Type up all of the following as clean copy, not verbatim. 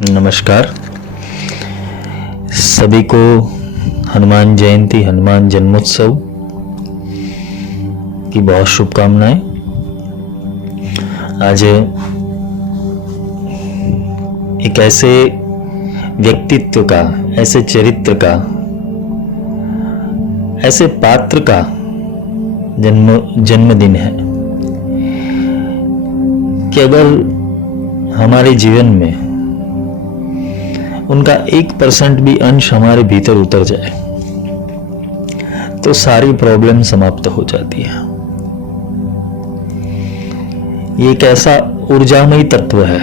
नमस्कार सभी को। हनुमान जयंती, हनुमान जन्मोत्सव की बहुत शुभकामनाएं। आज एक ऐसे व्यक्तित्व का, ऐसे चरित्र का, ऐसे पात्र का जन्मदिन है कि अगर हमारे जीवन में उनका 1% भी अंश हमारे भीतर उतर जाए तो सारी प्रॉब्लम समाप्त हो जाती है। ये एक ऐसा ऊर्जामयी तत्व है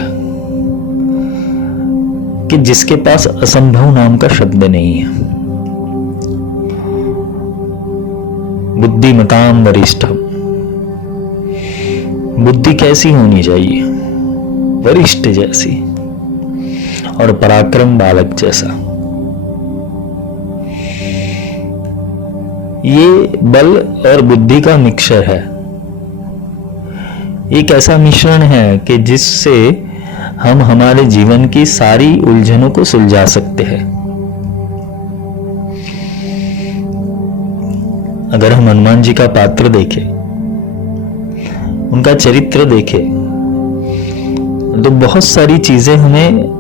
कि जिसके पास असंभव नाम का शब्द नहीं है। बुद्धिमताम वरिष्ठम, बुद्धि कैसी होनी चाहिए? वरिष्ठ जैसी, और पराक्रम बालक जैसा। ये बल और बुद्धि का मिक्सचर है। एक ऐसा मिश्रण है कि जिससे हम हमारे जीवन की सारी उलझनों को सुलझा सकते हैं। अगर हम हनुमान जी का पात्र देखें, उनका चरित्र देखें, तो बहुत सारी चीजें हमें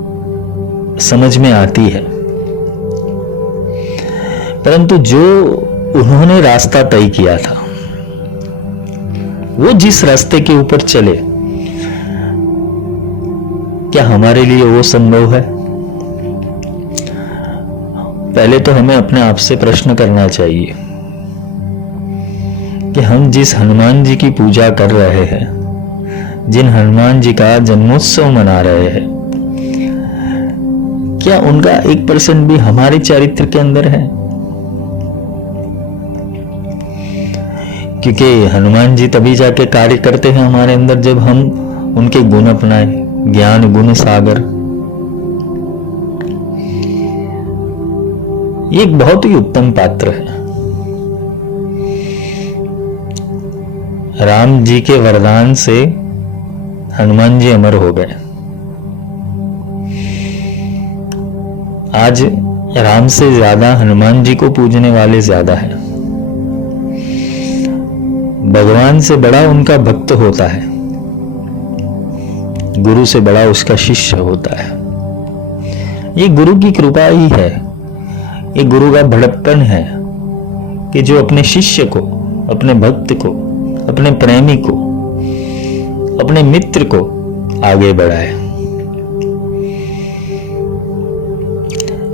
समझ में आती है। परंतु जो उन्होंने रास्ता तय किया था, वो जिस रास्ते के ऊपर चले, क्या हमारे लिए वो संभव है? पहले तो हमें अपने आप से प्रश्न करना चाहिए कि हम जिस हनुमान जी की पूजा कर रहे हैं, जिन हनुमान जी का जन्मोत्सव मना रहे हैं, क्या उनका 1% भी हमारे चरित्र के अंदर है? क्योंकि हनुमान जी तभी जाके कार्य करते हैं हमारे अंदर जब हम उनके गुण अपनाए। ज्ञान गुण सागर, ये एक बहुत ही उत्तम पात्र है। राम जी के वरदान से हनुमान जी अमर हो गए। आज राम से ज्यादा हनुमान जी को पूजने वाले ज्यादा है। भगवान से बड़ा उनका भक्त होता है, गुरु से बड़ा उसका शिष्य होता है। ये गुरु की कृपा ही है, ये गुरु का बड़प्पन है कि जो अपने शिष्य को, अपने भक्त को, अपने प्रेमी को, अपने मित्र को आगे बढ़ाए।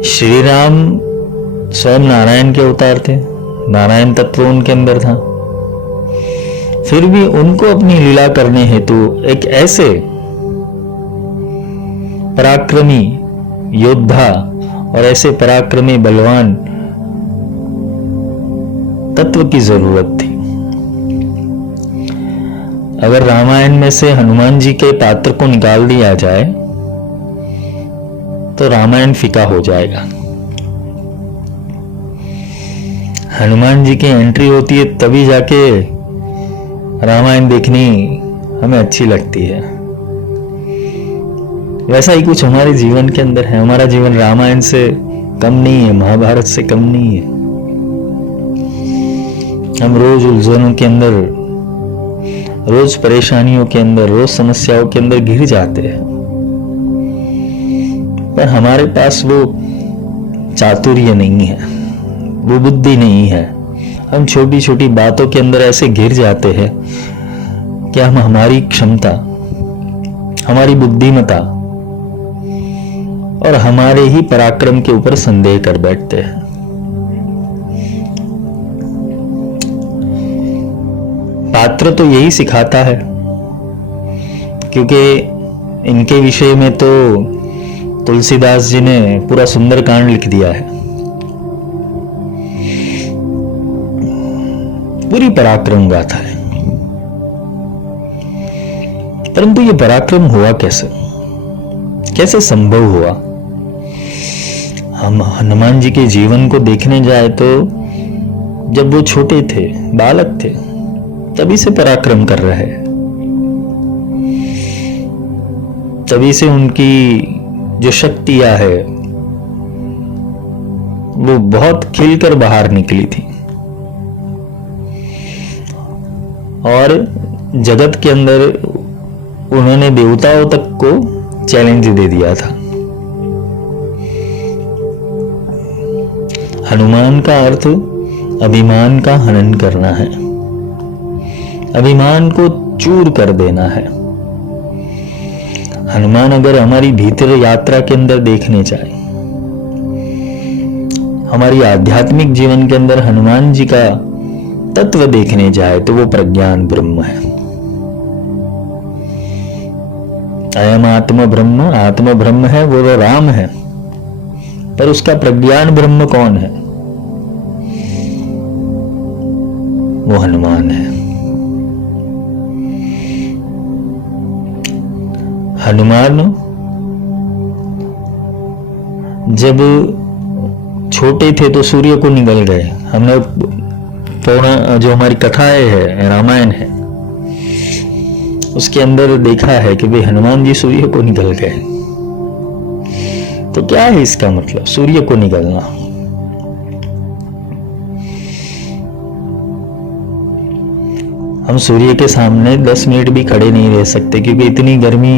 श्री राम स्वयं नारायण के अवतार थे, नारायण तत्व उनके अंदर था। फिर भी उनको अपनी लीला करने हेतु एक ऐसे पराक्रमी योद्धा और ऐसे पराक्रमी बलवान तत्व की जरूरत थी। अगर रामायण में से हनुमान जी के पात्र को निकाल दिया जाए तो रामायण फीका हो जाएगा। हनुमान जी की एंट्री होती है तभी जाके रामायण देखनी हमें अच्छी लगती है। वैसा ही कुछ हमारे जीवन के अंदर है। हमारा जीवन रामायण से कम नहीं है, महाभारत से कम नहीं है। हम रोज उलझनों के अंदर, रोज परेशानियों के अंदर, रोज समस्याओं के अंदर घिर जाते हैं, पर हमारे पास वो चातुर्य नहीं है, वो बुद्धि नहीं है। हम छोटी छोटी बातों के अंदर ऐसे घिर जाते हैं कि हम हमारी क्षमता, हमारी बुद्धिमता और हमारे ही पराक्रम के ऊपर संदेह कर बैठते हैं। पात्र तो यही सिखाता है, क्योंकि इनके विषय में तो तुलसीदास जी ने पूरा सुंदरकांड लिख दिया है। पूरी पराक्रम गाथा है। परंतु ये पराक्रम हुआ कैसे? कैसे संभव हुआ? हम हनुमान जी के जीवन को देखने जाए तो जब वो छोटे थे, बालक थे, तभी से पराक्रम कर रहे हैं। तभी से उनकी जो शक्तियां है वो बहुत खिलकर बाहर निकली थी और जगत के अंदर उन्होंने देवताओं तक को चैलेंज दे दिया था। हनुमान का अर्थ अभिमान का हनन करना है, अभिमान को चूर कर देना है। हनुमान अगर हमारी भीतर यात्रा के अंदर देखने जाए, हमारी आध्यात्मिक जीवन के अंदर हनुमान जी का तत्व देखने जाए तो वो प्रज्ञान ब्रह्म है। अयम आत्म ब्रह्म है, वो तो राम है, पर उसका प्रज्ञान ब्रह्म कौन है? वो हनुमान है। हनुमान जब छोटे थे तो सूर्य को निगल गए। हमने जो हमारी कथाएं है, रामायण है, उसके अंदर देखा है कि भाई हनुमान जी सूर्य को निगल गए। तो क्या है इसका मतलब, सूर्य को निगलना? हम सूर्य के सामने 10 मिनट भी खड़े नहीं रह सकते, क्योंकि इतनी गर्मी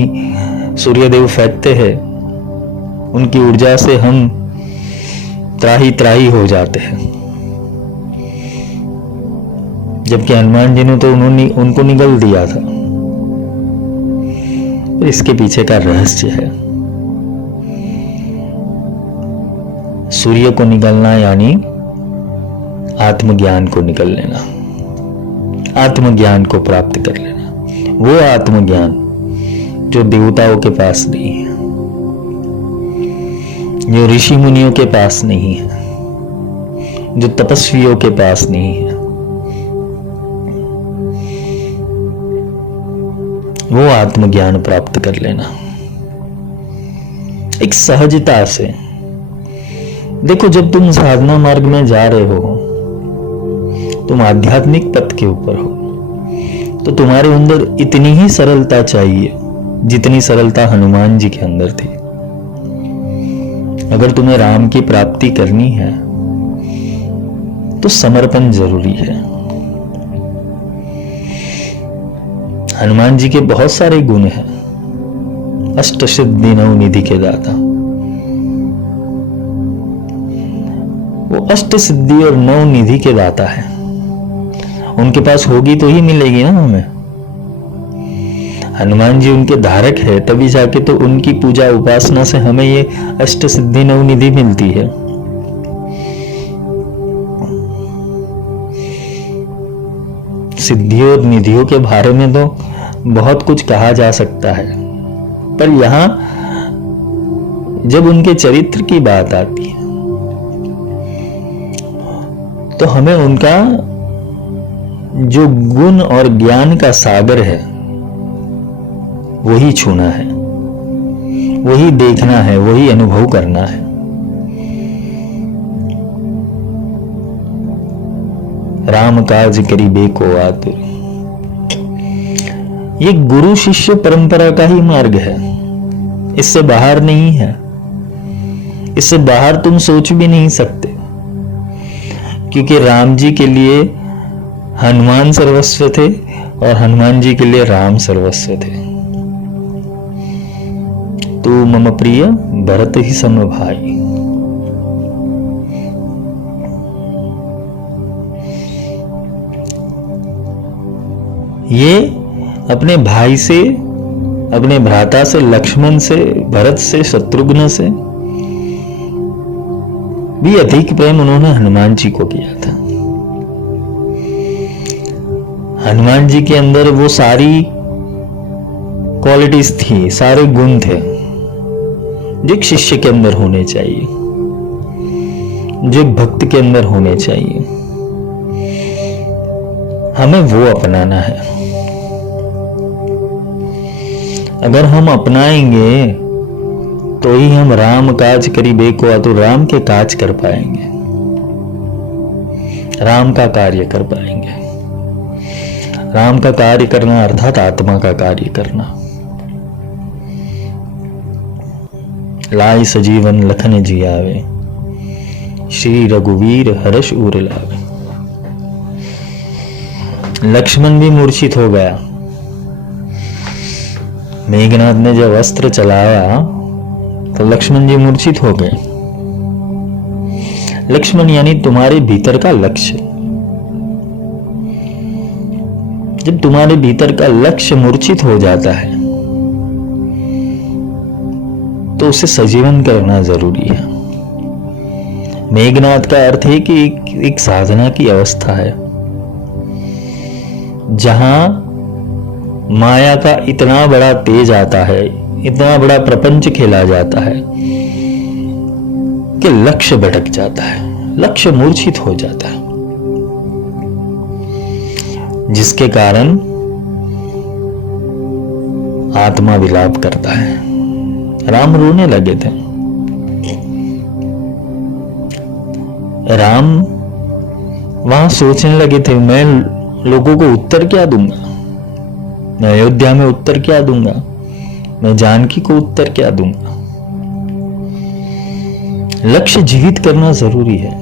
सूर्यदेव फेंकते हैं, उनकी ऊर्जा से हम त्राही त्राही हो जाते हैं। जबकि हनुमान जी ने तो उनको निगल दिया था। तो इसके पीछे का रहस्य है, सूर्य को निगलना यानी आत्मज्ञान को निगल लेना, आत्मज्ञान को प्राप्त कर लेना। वो आत्मज्ञान जो देवताओं के पास नहीं है, जो ऋषि मुनियों के पास नहीं है, जो तपस्वियों के पास नहीं है, वो आत्मज्ञान प्राप्त कर लेना एक सहजता से। देखो, जब तुम साधना मार्ग में जा रहे हो, तुम आध्यात्मिक पथ के ऊपर हो, तो तुम्हारे अंदर इतनी ही सरलता चाहिए जितनी सरलता हनुमान जी के अंदर थी। अगर तुम्हें राम की प्राप्ति करनी है तो समर्पण जरूरी है। हनुमान जी के बहुत सारे गुण हैं। अष्ट सिद्धि नवनिधि के दाता, वो अष्ट सिद्धि और नवनिधि के दाता है। उनके पास होगी तो ही मिलेगी ना हमें। हनुमान जी उनके धारक है, तभी जाके तो उनकी पूजा उपासना से हमें ये अष्ट सिद्धि नवनिधि मिलती है। सिद्धियों और निधियों के बारे में तो बहुत कुछ कहा जा सकता है, पर यहां जब उनके चरित्र की बात आती है तो हमें उनका जो गुण और ज्ञान का सागर है वही छूना है, वही देखना है, वही अनुभव करना है। राम काज करीबे को आतुर, ये गुरु शिष्य परंपरा का ही मार्ग है, इससे बाहर नहीं है। इससे बाहर तुम सोच भी नहीं सकते, क्योंकि राम जी के लिए हनुमान सर्वस्व थे और हनुमान जी के लिए राम सर्वस्व थे। तू मम प्रिय भरत ही सम भाई। ये अपने भाई से, अपने भ्राता से, लक्ष्मण से, भरत से, शत्रुघ्न से भी अधिक प्रेम उन्होंने हनुमान जी को किया था। हनुमान जी के अंदर वो सारी क्वालिटीज थी, सारे गुण थे जो एक शिष्य के अंदर होने चाहिए, जो एक भक्त के अंदर होने चाहिए। हमें वो अपनाना है। अगर हम अपनाएंगे तो ही हम राम काज करीबे को आतुर, राम के काज कर पाएंगे, राम का कार्य कर पाएंगे। राम का कार्य करना अर्थात आत्मा का कार्य करना। लाय सजीवन लखन जियावे, श्री रघुवीर हर्ष उर लावे। लक्ष्मण भी मूर्छित हो गया। मेघनाथ ने जब अस्त्र चलाया तो लक्ष्मण जी मूर्छित हो गए। लक्ष्मण यानी तुम्हारे भीतर का लक्ष्य। जब तुम्हारे भीतर का लक्ष्य मूर्छित हो जाता है तो उसे सजीवन करना जरूरी है। मेघनाथ का अर्थ है कि एक साधना की अवस्था है जहां माया का इतना बड़ा तेज आता है, इतना बड़ा प्रपंच खेला जाता है कि लक्ष्य भटक जाता है, लक्ष्य मूर्छित हो जाता है, जिसके कारण आत्मा विलाप करता है। राम रोने लगे थे। राम वहां सोचने लगे थे, मैं लोगों को उत्तर क्या दूंगा, मैं अयोध्या में उत्तर क्या दूंगा, मैं जानकी को उत्तर क्या दूंगा। लक्ष्य जीवित करना जरूरी है।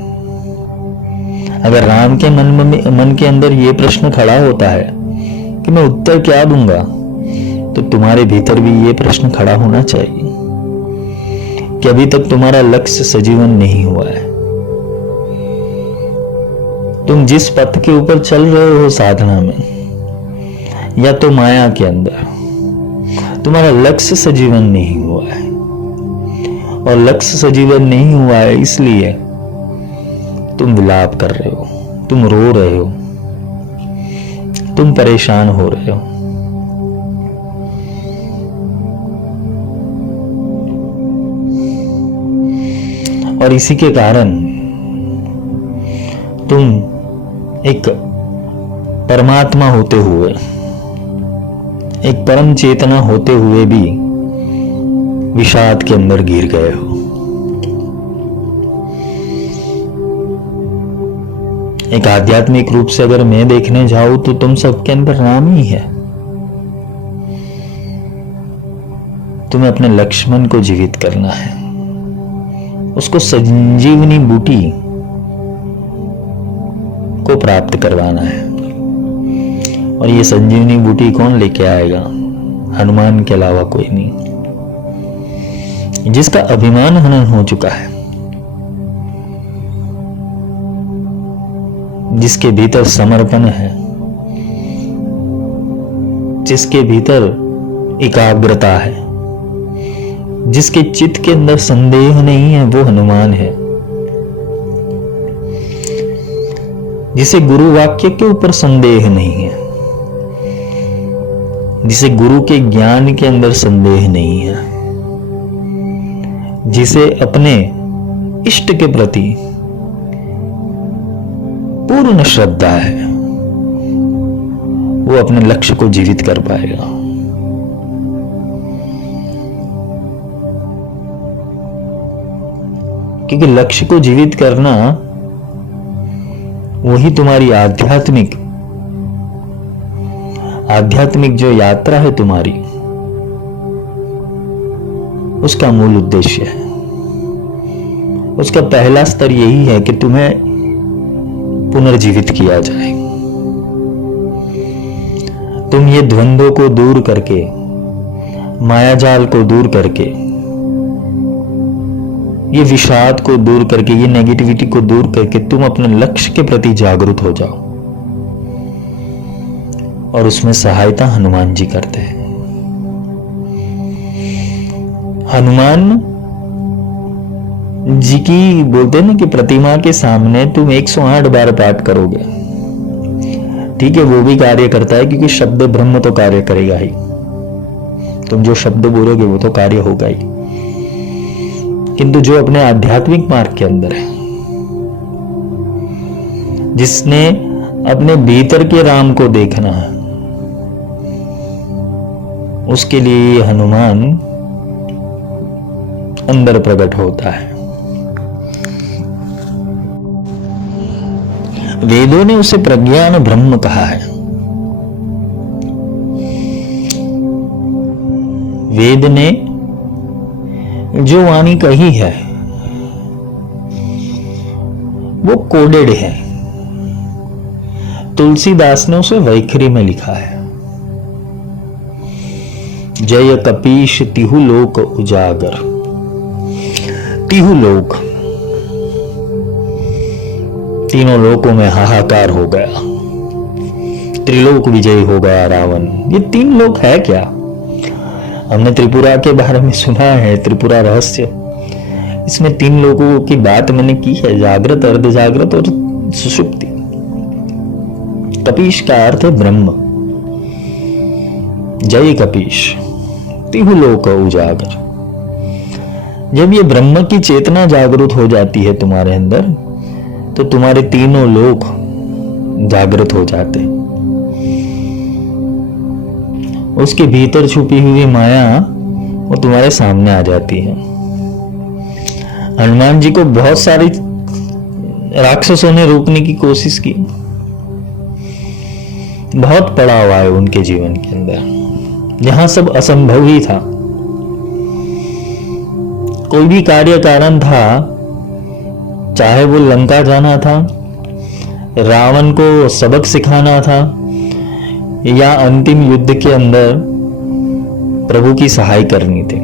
अगर राम के मन के अंदर यह प्रश्न खड़ा होता है कि मैं उत्तर क्या दूंगा, तो तुम्हारे भीतर भी यह प्रश्न खड़ा होना चाहिए कि अभी तक तुम्हारा लक्ष्य सजीवन नहीं हुआ है। तुम जिस पथ के ऊपर चल रहे हो साधना में या तो माया के अंदर, तुम्हारा लक्ष्य सजीवन नहीं हुआ है। और लक्ष्य सजीवन नहीं हुआ है इसलिए तुम विलाप कर रहे हो, तुम रो रहे हो, तुम परेशान हो रहे हो। और इसी के कारण तुम एक परमात्मा होते हुए, एक परम चेतना होते हुए भी विषाद के अंदर गिर गए हो। एक आध्यात्मिक रूप से अगर मैं देखने जाऊं तो तुम सबके अंदर राम ही है। तुम्हें अपने लक्ष्मण को जीवित करना है, उसको संजीवनी बूटी को प्राप्त करवाना है। और ये संजीवनी बूटी कौन लेके आएगा? हनुमान के अलावा कोई नहीं, जिसका अभिमान हनन हो चुका है, जिसके भीतर समर्पण है, जिसके भीतर एकाग्रता है, जिसके चित्त के अंदर संदेह नहीं है, वो हनुमान है। जिसे गुरु वाक्य के ऊपर संदेह नहीं है, जिसे गुरु के ज्ञान के अंदर संदेह नहीं है, जिसे अपने इष्ट के प्रति पूर्ण श्रद्धा है, वो अपने लक्ष्य को जीवित कर पाएगा। क्योंकि लक्ष्य को जीवित करना वही तुम्हारी आध्यात्मिक जो यात्रा है तुम्हारी, उसका मूल उद्देश्य है। उसका पहला स्तर यही है कि तुम्हें पुनर्जीवित किया जाए। तुम ये द्वंद्वों को दूर करके, मायाजाल को दूर करके, ये विषाद को दूर करके, ये नेगेटिविटी को दूर करके तुम अपने लक्ष्य के प्रति जागरूक हो जाओ। और उसमें सहायता हनुमान जी करते हैं। हनुमान जी की बोलते हैं ना कि प्रतिमा के सामने तुम 108 बार पाठ करोगे, ठीक है, वो भी कार्य करता है, क्योंकि शब्द ब्रह्म तो कार्य करेगा ही। तुम जो शब्द बोलोगे वो तो कार्य होगा ही। किंतु जो अपने आध्यात्मिक मार्ग के अंदर है, जिसने अपने भीतर के राम को देखना है, उसके लिए हनुमान अंदर प्रकट होता है। वेदों ने उसे प्रज्ञान ब्रह्म कहा है। वेद ने जो वाणी कही है वो कोडेड है। तुलसीदास ने उसे वैखरी में लिखा है। जय कपीश तिहु लोक उजागर। तिहु लोक, तीनों लोकों में हाहाकार हो गया, त्रिलोक विजय हो गया रावण। ये तीन लोक है क्या? हमने त्रिपुरा के बारे में सुना है, त्रिपुरा रहस्य, इसमें तीन लोगों की बात मैंने की है, जागृत, अर्ध जागृत और सुषुप्ति। कपीश का अर्थ है ब्रह्म। जय कपीश तिहु लोक उजागर। जब ये ब्रह्म की चेतना जागृत हो जाती है तुम्हारे अंदर, तो तुम्हारे तीनों लोक जागृत हो जाते। उसके भीतर छुपी हुई माया वो तुम्हारे सामने आ जाती है। हनुमान जी को बहुत सारी राक्षसों ने रोकने की कोशिश की, बहुत पड़ा हुआ है उनके जीवन के अंदर, जहां सब असंभव ही था। कोई भी कार्य कारण था, चाहे वो लंका जाना था, रावण को सबक सिखाना था, या अंतिम युद्ध के अंदर प्रभु की सहाय करनी थी।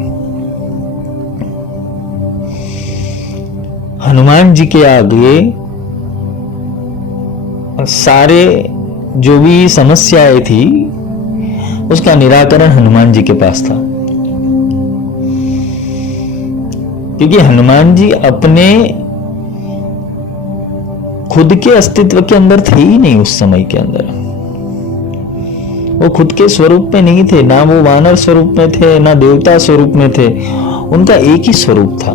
हनुमान जी के आगे सारे जो भी समस्याएं थी उसका निराकरण हनुमान जी के पास था, क्योंकि हनुमान जी अपने खुद के अस्तित्व के अंदर थे ही नहीं। उस समय के अंदर वो खुद के स्वरूप में नहीं थे, ना वो वानर स्वरूप में थे, ना देवता स्वरूप में थे। उनका एक ही स्वरूप था,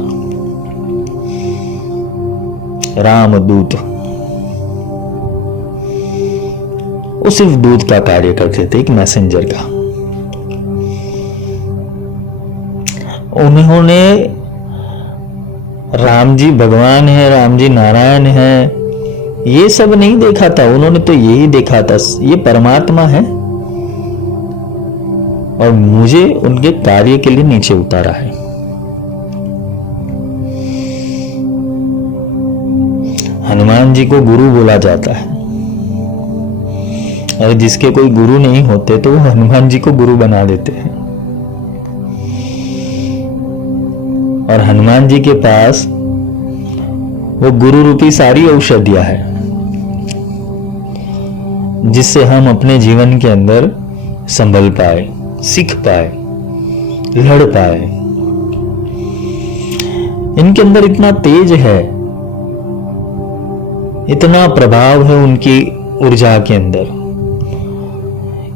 रामदूत। वो सिर्फ दूत का कार्य करते थे, एक मैसेंजर का। उन्होंने राम जी भगवान है, राम जी नारायण है, ये सब नहीं देखा था। उन्होंने तो यही देखा था, ये परमात्मा है और मुझे उनके कार्य के लिए नीचे उतारा है। हनुमान जी को गुरु बोला जाता है, और जिसके कोई गुरु नहीं होते तो वो हनुमान जी को गुरु बना देते हैं। और हनुमान जी के पास वो गुरु रूपी सारी औषधियां है, जिससे हम अपने जीवन के अंदर संभल पाए, सीख पाए, लड़ पाए। इनके अंदर इतना तेज है, इतना प्रभाव है उनकी ऊर्जा के अंदर,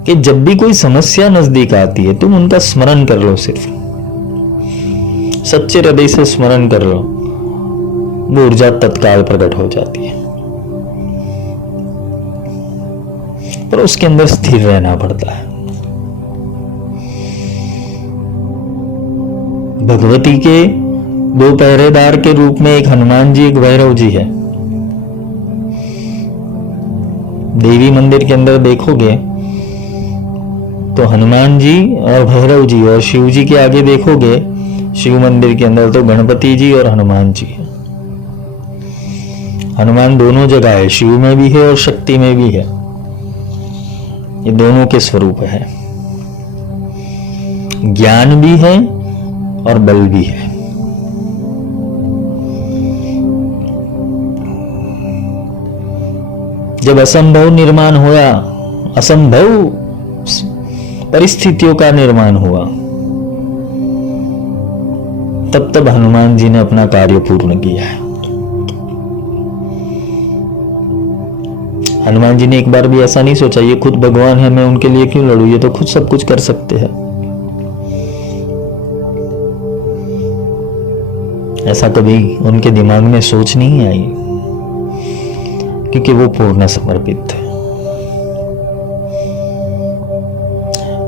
कि जब भी कोई समस्या नजदीक आती है तुम उनका स्मरण कर लो, सिर्फ सच्चे हृदय से स्मरण कर लो, वो ऊर्जा तत्काल प्रकट हो जाती है। पर उसके अंदर स्थिर रहना पड़ता है। भगवती के दो पहरेदार के रूप में एक हनुमान जी, एक भैरव जी है। देवी मंदिर के अंदर देखोगे तो हनुमान जी और भैरव जी, और शिव जी के आगे देखोगे शिव मंदिर के अंदर तो गणपति जी और हनुमान जी है। हनुमान दोनों जगह है, शिव में भी है और शक्ति में भी है। ये दोनों के स्वरूप है, ज्ञान भी है और बल भी है। जब असंभव निर्माण हुआ, असंभव परिस्थितियों का निर्माण हुआ, तब हनुमान जी ने अपना कार्य पूर्ण किया है। हनुमान जी ने एक बार भी ऐसा नहीं सोचा ये खुद भगवान है, मैं उनके लिए क्यों लड़ूं, ये तो खुद सब कुछ कर सकते हैं। ऐसा कभी उनके दिमाग में सोच नहीं आई, क्योंकि वो पूर्ण समर्पित थे।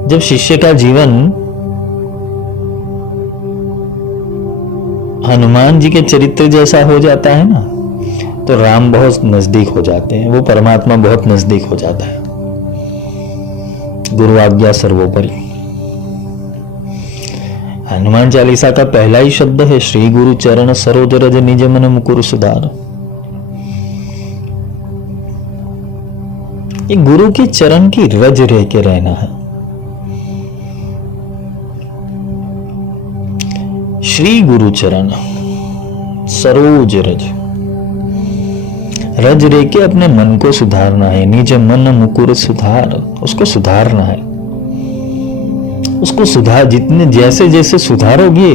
जब शिष्य का जीवन हनुमान जी के चरित्र जैसा हो जाता है ना, तो राम बहुत नजदीक हो जाते हैं, वो परमात्मा बहुत नजदीक हो जाता है। गुरु आज्ञा सर्वोपरि। हनुमान चालीसा का पहला ही शब्द है श्री गुरु चरण सरोज रज निज मन मुकुर सुधार। ये गुरु के चरण की रज रह के रहना है। श्री गुरु चरण सरोज रज रज रह के अपने मन को सुधारना है। निज मन मुकुर सुधार, उसको सुधारना है। उसको सुधार जितने जैसे जैसे सुधारोगे,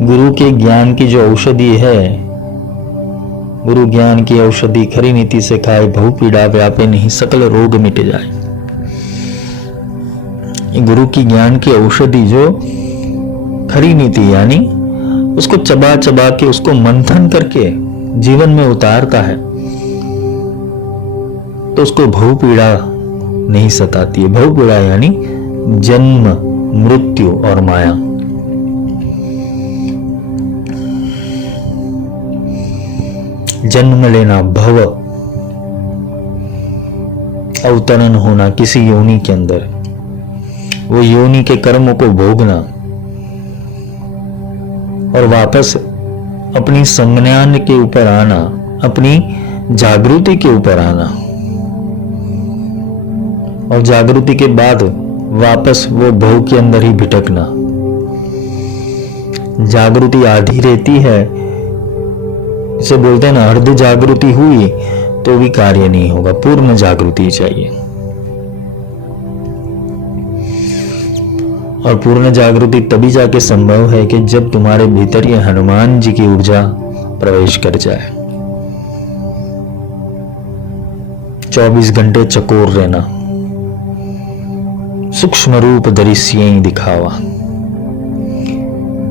गुरु के ज्ञान की जो औषधि है, गुरु ज्ञान की औषधि खरी नीति से खाए, बहु पीड़ा व्यापे नहीं, सकल रोग मिट जाए। गुरु की ज्ञान की औषधि जो खरी नीति यानी उसको चबा चबा के, उसको मंथन करके जीवन में उतारता है तो उसको बहु पीड़ा नहीं सताती है। बहु पीड़ा यानी जन्म, मृत्यु और माया। जन्म लेना, भव, अवतरण होना किसी योनि के अंदर, वो योनि के कर्मों को भोगना और वापस अपनी संज्ञान के ऊपर आना, अपनी जागृति के ऊपर आना, और जागृति के बाद वापस वो भव के अंदर ही भटकना। जागृति आधी रहती है, इसे बोलते हैं ना, अर्ध जागृति हुई तो भी कार्य नहीं होगा, पूर्ण जागृति चाहिए। और पूर्ण जागृति तभी जाके संभव है कि जब तुम्हारे भीतर ये हनुमान जी की ऊर्जा प्रवेश कर जाए। 24 घंटे चकोर रहना, सूक्ष्म रूप धरि सियहि दिखावा।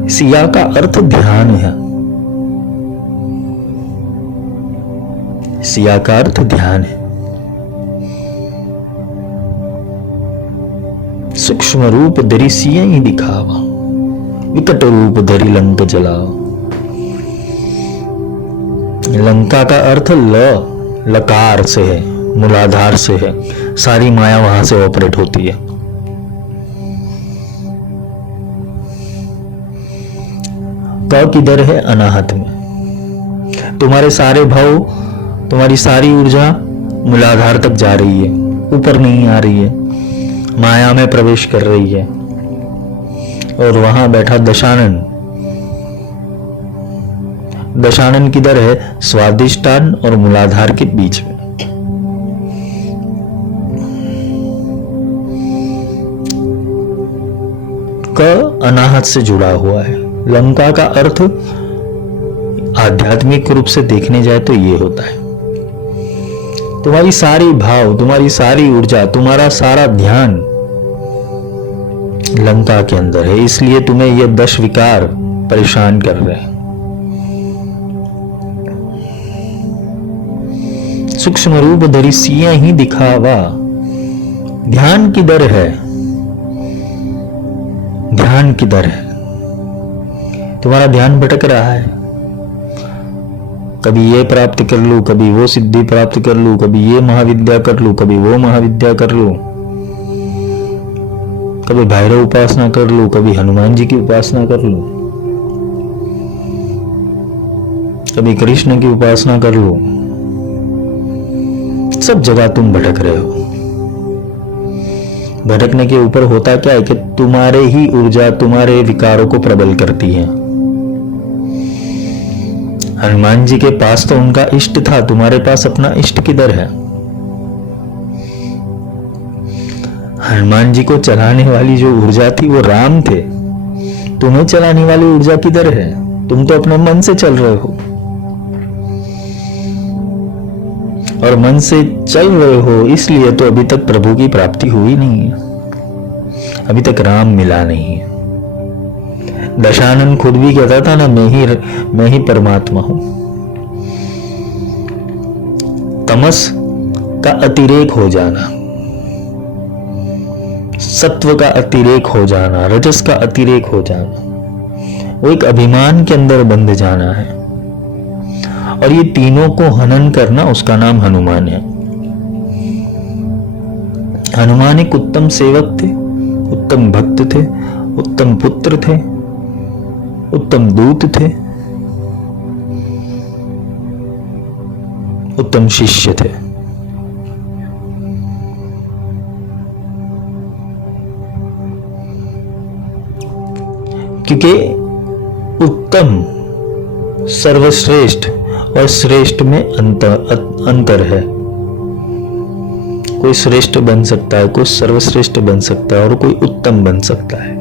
सिया का अर्थ ध्यान है। सिया का अर्थ ध्यान है। सूक्ष्म रूप धरि सियहि दिखावा, विकट रूप धरि लंक जलावा। लंका का अर्थ लकार से है, मूलाधार से है। सारी माया वहां से ऑपरेट होती है। क किधर है? अनाहत में। तुम्हारे सारे भाव, तुम्हारी सारी ऊर्जा मूलाधार तक जा रही है, ऊपर नहीं आ रही है, माया में प्रवेश कर रही है। और वहां बैठा दशानन। दशानन किधर है? स्वादिष्टान और मूलाधार के बीच में। क अनाहत से जुड़ा हुआ है। लंका का अर्थ आध्यात्मिक रूप से देखने जाए तो ये होता है, तुम्हारी सारी भाव, तुम्हारी सारी ऊर्जा, तुम्हारा सारा ध्यान लंका के अंदर है। इसलिए तुम्हें ये 10 विकार परेशान कर रहे हैं। सूक्ष्म रूप धरि सियहि दिखावा। ध्यान किधर है? ध्यान किधर है? तुम्हारा ध्यान भटक रहा है। कभी ये प्राप्त कर लूं, कभी वो सिद्धि प्राप्त कर लूं, कभी ये महाविद्या कर लूं, कभी वो महाविद्या कर लूं, कभी भैरव उपासना कर लूं, कभी हनुमान जी की उपासना कर लूं, कभी कृष्ण की उपासना कर लूं। सब जगह तुम भटक रहे हो। भटकने के ऊपर होता क्या है कि तुम्हारे ही ऊर्जा तुम्हारे विकारों को प्रबल करती है। हनुमान जी के पास तो उनका इष्ट था, तुम्हारे पास अपना इष्ट किधर है? हनुमान जी को चलाने वाली जो ऊर्जा थी वो राम थे। तुम्हें चलाने वाली ऊर्जा किधर है? तुम तो अपने मन से चल रहे हो, और मन से चल रहे हो इसलिए तो अभी तक प्रभु की प्राप्ति हुई नहीं है, अभी तक राम मिला नहीं है। दशानन खुद भी कहता था ना, मैं ही परमात्मा हूं। तमस का अतिरेक हो जाना, सत्व का अतिरेक हो जाना, रजस का अतिरेक हो जाना, वो एक अभिमान के अंदर बंध जाना है। और ये तीनों को हनन करना, उसका नाम हनुमान है। हनुमान एक उत्तम सेवक थे, उत्तम भक्त थे, उत्तम पुत्र थे, उत्तम दूत थे, उत्तम शिष्य थे। क्योंकि उत्तम सर्वश्रेष्ठ और श्रेष्ठ में अंतर है। कोई श्रेष्ठ बन सकता है, कोई सर्वश्रेष्ठ बन सकता है और कोई उत्तम बन सकता है।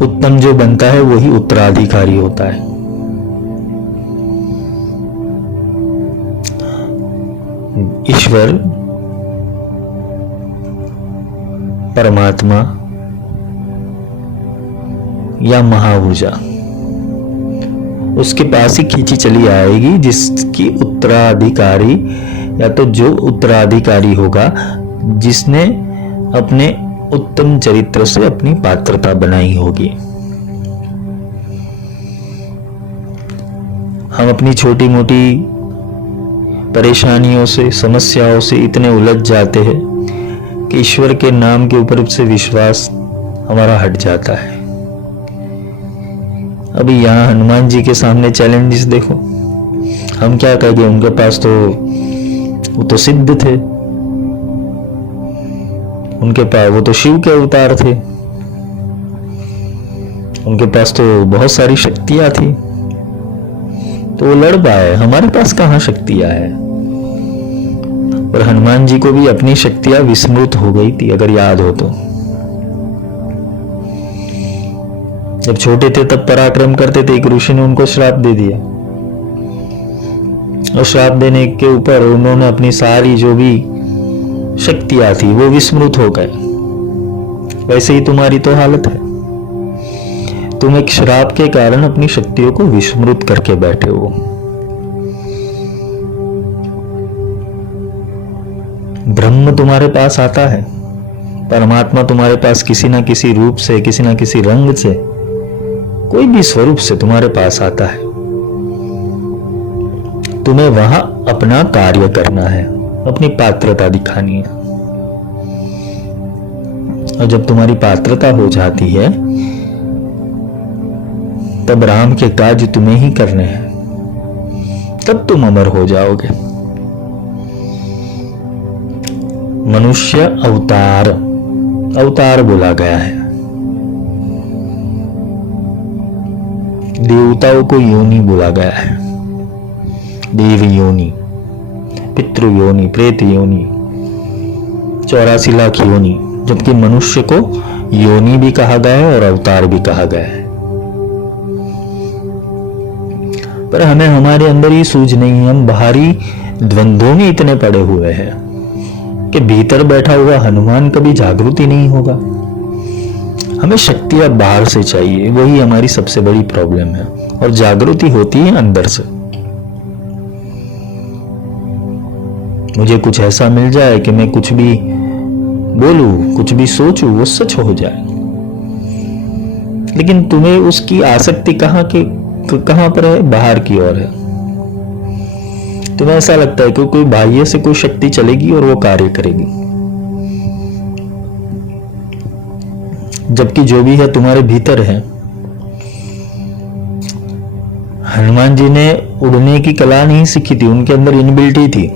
उत्तम जो बनता है वही उत्तराधिकारी होता है। ईश्वर परमात्मा या महाऊर्जा उसके पास ही खींची चली आएगी जिसकी उत्तराधिकारी, या तो जो उत्तराधिकारी होगा जिसने अपने उत्तम चरित्र से अपनी पात्रता बनाई होगी। हम अपनी छोटी मोटी परेशानियों से, समस्याओं से इतने उलझ जाते हैं कि ईश्वर के नाम के ऊपर से विश्वास हमारा हट जाता है। अभी यहाँ हनुमान जी के सामने चैलेंजेस देखो, हम क्या कहेंगे, उनके पास तो वो तो सिद्ध थे, उनके पास वो तो शिव के अवतार थे, उनके पास तो बहुत सारी शक्तियां थी, तो वो लड़ पाए। हमारे पास कहाँ शक्तियां है? और हनुमान जी को भी अपनी शक्तियां विस्मृत हो गई थी, अगर याद हो तो। जब छोटे थे तब पराक्रम करते थे, एक ऋषि ने उनको श्राप दे दिया और श्राप देने के ऊपर उन्होंने अपनी सारी जो भी शक्तियां थी वो विस्मृत हो गए। वैसे ही तुम्हारी तो हालत है, तुम एक श्राप के कारण अपनी शक्तियों को विस्मृत करके बैठे हो। ब्रह्म तुम्हारे पास आता है, परमात्मा तुम्हारे पास किसी ना किसी रूप से, किसी ना किसी रंग से, कोई भी स्वरूप से तुम्हारे पास आता है। तुम्हें वहां अपना कार्य करना है, अपनी पात्रता दिखानी है। और जब तुम्हारी पात्रता हो जाती है तब राम के कार्य तुम्हें ही करने हैं, तब तुम अमर हो जाओगे। मनुष्य अवतार, अवतार बोला गया है। देवताओं को योनि बोला गया है, देव योनि, पितृ योनि, प्रेत योनि, 84 लाख योनि, जबकि मनुष्य को योनि भी कहा गया है और अवतार भी कहा गया है। पर हमें हमारे अंदर ही सूझ नहीं, हम बाहरी द्वंद्वों में इतने पड़े हुए हैं कि भीतर बैठा हुआ हनुमान कभी जागृति नहीं होगा। हमें शक्तियां बाहर से चाहिए, वही हमारी सबसे बड़ी प्रॉब्लम है, और जागृति होती है अंदर से। मुझे कुछ ऐसा मिल जाए कि मैं कुछ भी बोलूं, कुछ भी सोचूं, वो सच हो जाए। लेकिन तुम्हें उसकी आसक्ति कहां पर है? बाहर की ओर है। तुम्हें ऐसा लगता है कि कोई बाह्य से कोई शक्ति चलेगी और वो कार्य करेगी, जबकि जो भी है तुम्हारे भीतर है। हनुमान जी ने उड़ने की कला नहीं सीखी थी, उनके अंदर इनबिल्ट ही थी,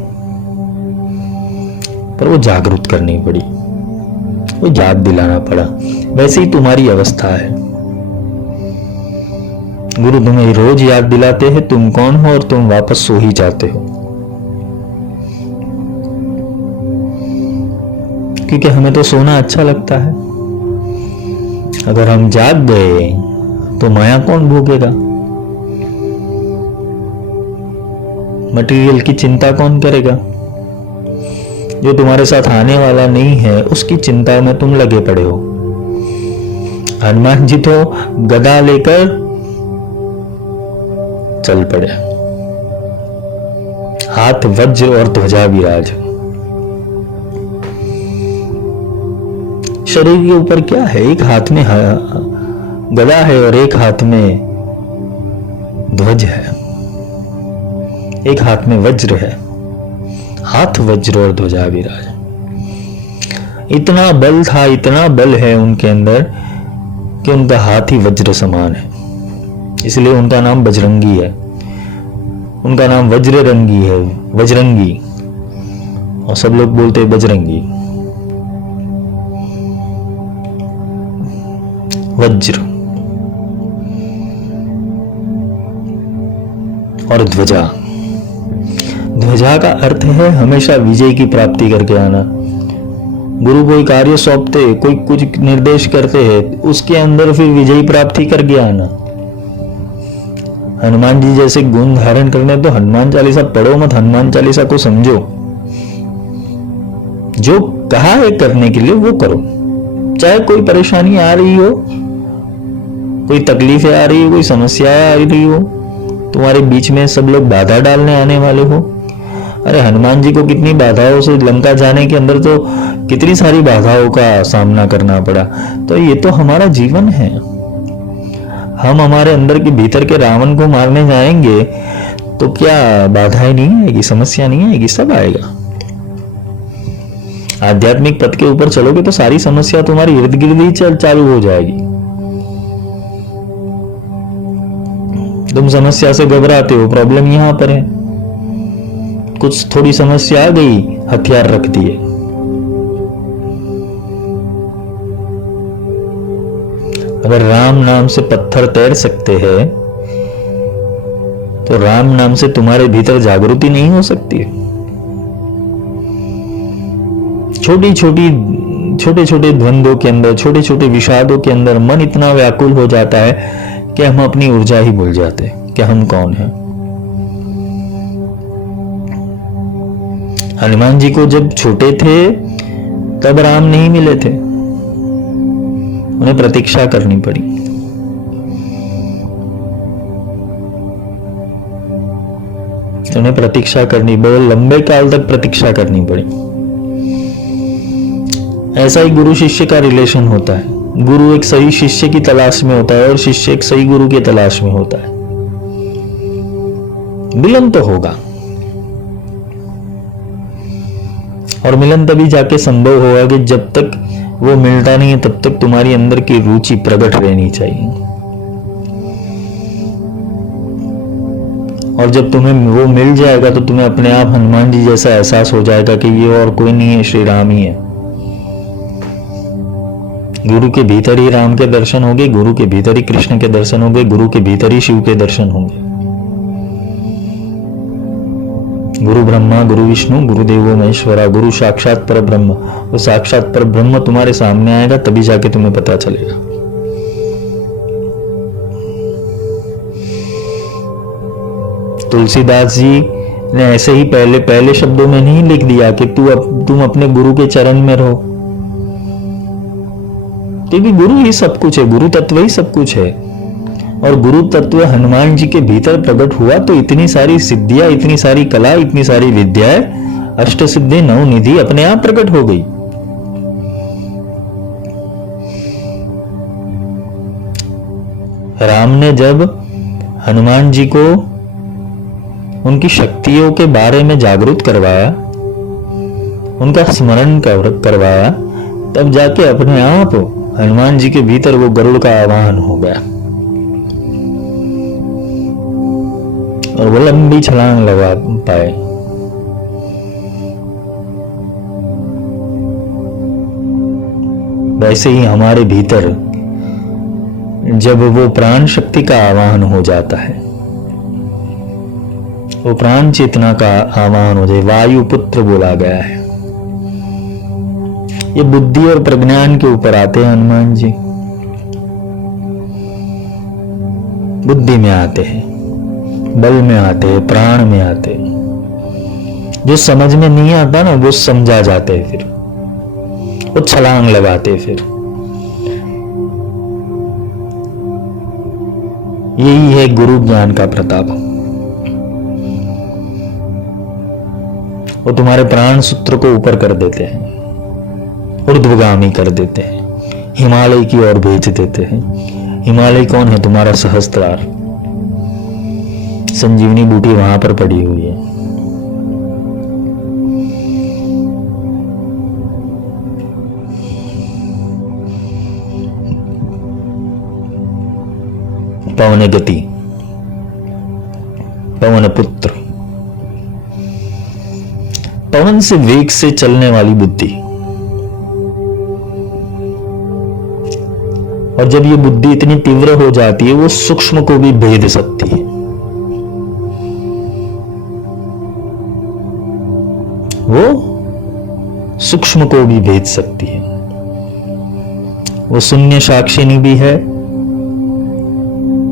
पर वो जागरूक करनी पड़ी, वो याद दिलाना पड़ा। वैसे ही तुम्हारी अवस्था है। गुरु तुम्हें रोज याद दिलाते हैं तुम कौन हो, और तुम वापस सो ही जाते हो, क्योंकि हमें तो सोना अच्छा लगता है। अगर हम जाग गए तो माया कौन भोगेगा? मटेरियल की चिंता कौन करेगा? जो तुम्हारे साथ आने वाला नहीं है उसकी चिंता में तुम लगे पड़े हो। हनुमान जी तो गदा लेकर चल पड़े, हाथ वज्र और ध्वजा विराज। शरीर के ऊपर क्या है? एक हाथ में गदा है और एक हाथ में ध्वज है, एक हाथ में वज्र है। हाथ वज्र और ध्वजा विराज। इतना बल था, इतना बल है उनके अंदर कि उनका हाथ ही वज्र समान है, इसलिए उनका नाम बजरंगी है। उनका नाम वज्ररंगी है, बजरंगी, और सब लोग बोलते हैं बजरंगी। वज्र और ध्वजा। ध्वजा का अर्थ है हमेशा विजय की प्राप्ति करके आना। गुरु कोई कार्य सौंपते, कोई कुछ निर्देश करते हैं, उसके अंदर फिर विजयी प्राप्ति करके आना। हनुमान जी जैसे गुण धारण करने तो हनुमान चालीसा पढ़ो मत, हनुमान चालीसा को समझो। जो कहा है करने के लिए वो करो, चाहे कोई परेशानी आ रही हो, कोई तकलीफें आ रही हो, कोई समस्या आ रही हो, तुम्हारे बीच में सब लोग बाधा डालने आने वाले हो। अरे हनुमान जी को कितनी बाधाओं से लंका जाने के अंदर तो कितनी सारी बाधाओं का सामना करना पड़ा। तो ये तो हमारा जीवन है। हम हमारे अंदर के भीतर के रावण को मारने जाएंगे तो क्या बाधाएं नहीं आएगी, समस्या नहीं आएगी, सब आएगा। आध्यात्मिक पथ के ऊपर चलोगे तो सारी समस्या तुम्हारी इर्द गिर्द ही चालू हो जाएगी। तुम समस्या से घबराते हो, प्रॉब्लम यहां पर है। कुछ थोड़ी समस्या आ गई, हथियार रख दिए। अगर राम नाम से पत्थर तैर सकते हैं तो राम नाम से तुम्हारे भीतर जागृति नहीं हो सकती है। छोटे छोटे द्वंद्वों के अंदर, छोटे छोटे विषादों के अंदर मन इतना व्याकुल हो जाता है कि हम अपनी ऊर्जा ही भूल जाते हैं कि हम कौन हैं। हनुमान जी को जब छोटे थे तब राम नहीं मिले थे, उन्हें प्रतीक्षा करनी पड़ी। उन्हें प्रतीक्षा करनी, बहुत लंबे काल तक प्रतीक्षा करनी पड़ी। ऐसा ही गुरु शिष्य का रिलेशन होता है। गुरु एक सही शिष्य की तलाश में होता है और शिष्य एक सही गुरु की तलाश में होता है। मिलन तो होगा, और मिलन तभी जाके संभव होगा कि जब तक वो मिलता नहीं है तब तक तुम्हारी अंदर की रुचि प्रकट रहनी चाहिए। और जब तुम्हें वो मिल जाएगा तो तुम्हें अपने आप हनुमान जी जैसा एहसास हो जाएगा कि ये और कोई नहीं है, श्री राम ही है। गुरु के भीतर ही राम के दर्शन होंगे, गुरु के भीतर ही कृष्ण के दर्शन होंगे, गुरु के भीतर ही शिव के दर्शन होंगे। गुरु ब्रह्मा, गुरु विष्णु, गुरुदेवो महेश्वरा, गुरु साक्षात पर ब्रह्म। वो साक्षात पर ब्रह्म तुम्हारे सामने आएगा तभी जाके तुम्हें पता चलेगा। तुलसीदास जी ने ऐसे ही पहले शब्दों में नहीं लिख दिया कि तुम अपने गुरु के चरण में रहो, क्योंकि गुरु ही सब कुछ है, गुरु तत्व ही सब कुछ है। और गुरु तत्व हनुमान जी के भीतर प्रकट हुआ तो इतनी सारी सिद्धियां, इतनी सारी कला, इतनी सारी विद्याएं, अष्ट सिद्धि नौ निधि अपने आप प्रकट हो गई। राम ने जब हनुमान जी को उनकी शक्तियों के बारे में जागरूक करवाया, उनका स्मरण करवाया, तब जाके अपने आप हनुमान जी के भीतर वो गरुड़ का आवाहन हो गया और वो लंबी छलांग लगा पाए। वैसे ही हमारे भीतर जब वो प्राण शक्ति का आवाहन हो जाता है, वो प्राण चेतना का आवाहन हो जाए, वायु पुत्र बोला गया है। ये बुद्धि और प्रज्ञान के ऊपर आते हैं हनुमान जी, बुद्धि में आते हैं, बल में आते हैं, प्राण में आते हैं। जो समझ में नहीं आता ना वो समझा जाते हैं, फिर वो छलांग लगाते। फिर यही है गुरु ज्ञान का प्रताप। वो तुम्हारे प्राण सूत्र को ऊपर कर देते हैं, ऊर्ध्वगामी कर देते हैं, हिमालय की ओर भेज देते हैं। हिमालय कौन है? तुम्हारा सहस्त्रार। संजीवनी बूटी वहां पर पड़ी हुई है। पवन गति, पवन पुत्र, पवन से वेग से चलने वाली बुद्धि। और जब ये बुद्धि इतनी तीव्र हो जाती है, वो सूक्ष्म को भी भेद सकती है। वो सूक्ष्म को भी भेद सकती है। वो शून्य साक्षिणी भी है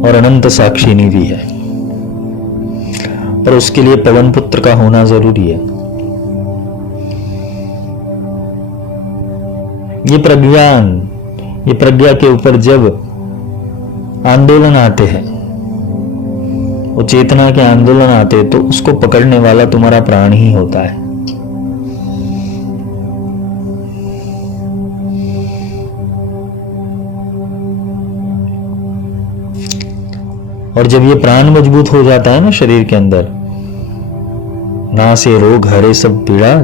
और अनंत साक्षिणी भी है, पर उसके लिए पवन पुत्र का होना जरूरी है। ये प्रज्ञा के ऊपर जब आंदोलन आते हैं, वो चेतना के आंदोलन आते हैं, तो उसको पकड़ने वाला तुम्हारा प्राण ही होता है। और जब ये प्राण मजबूत हो जाता है ना शरीर के अंदर, ना से रोग हरे सब पीड़ा,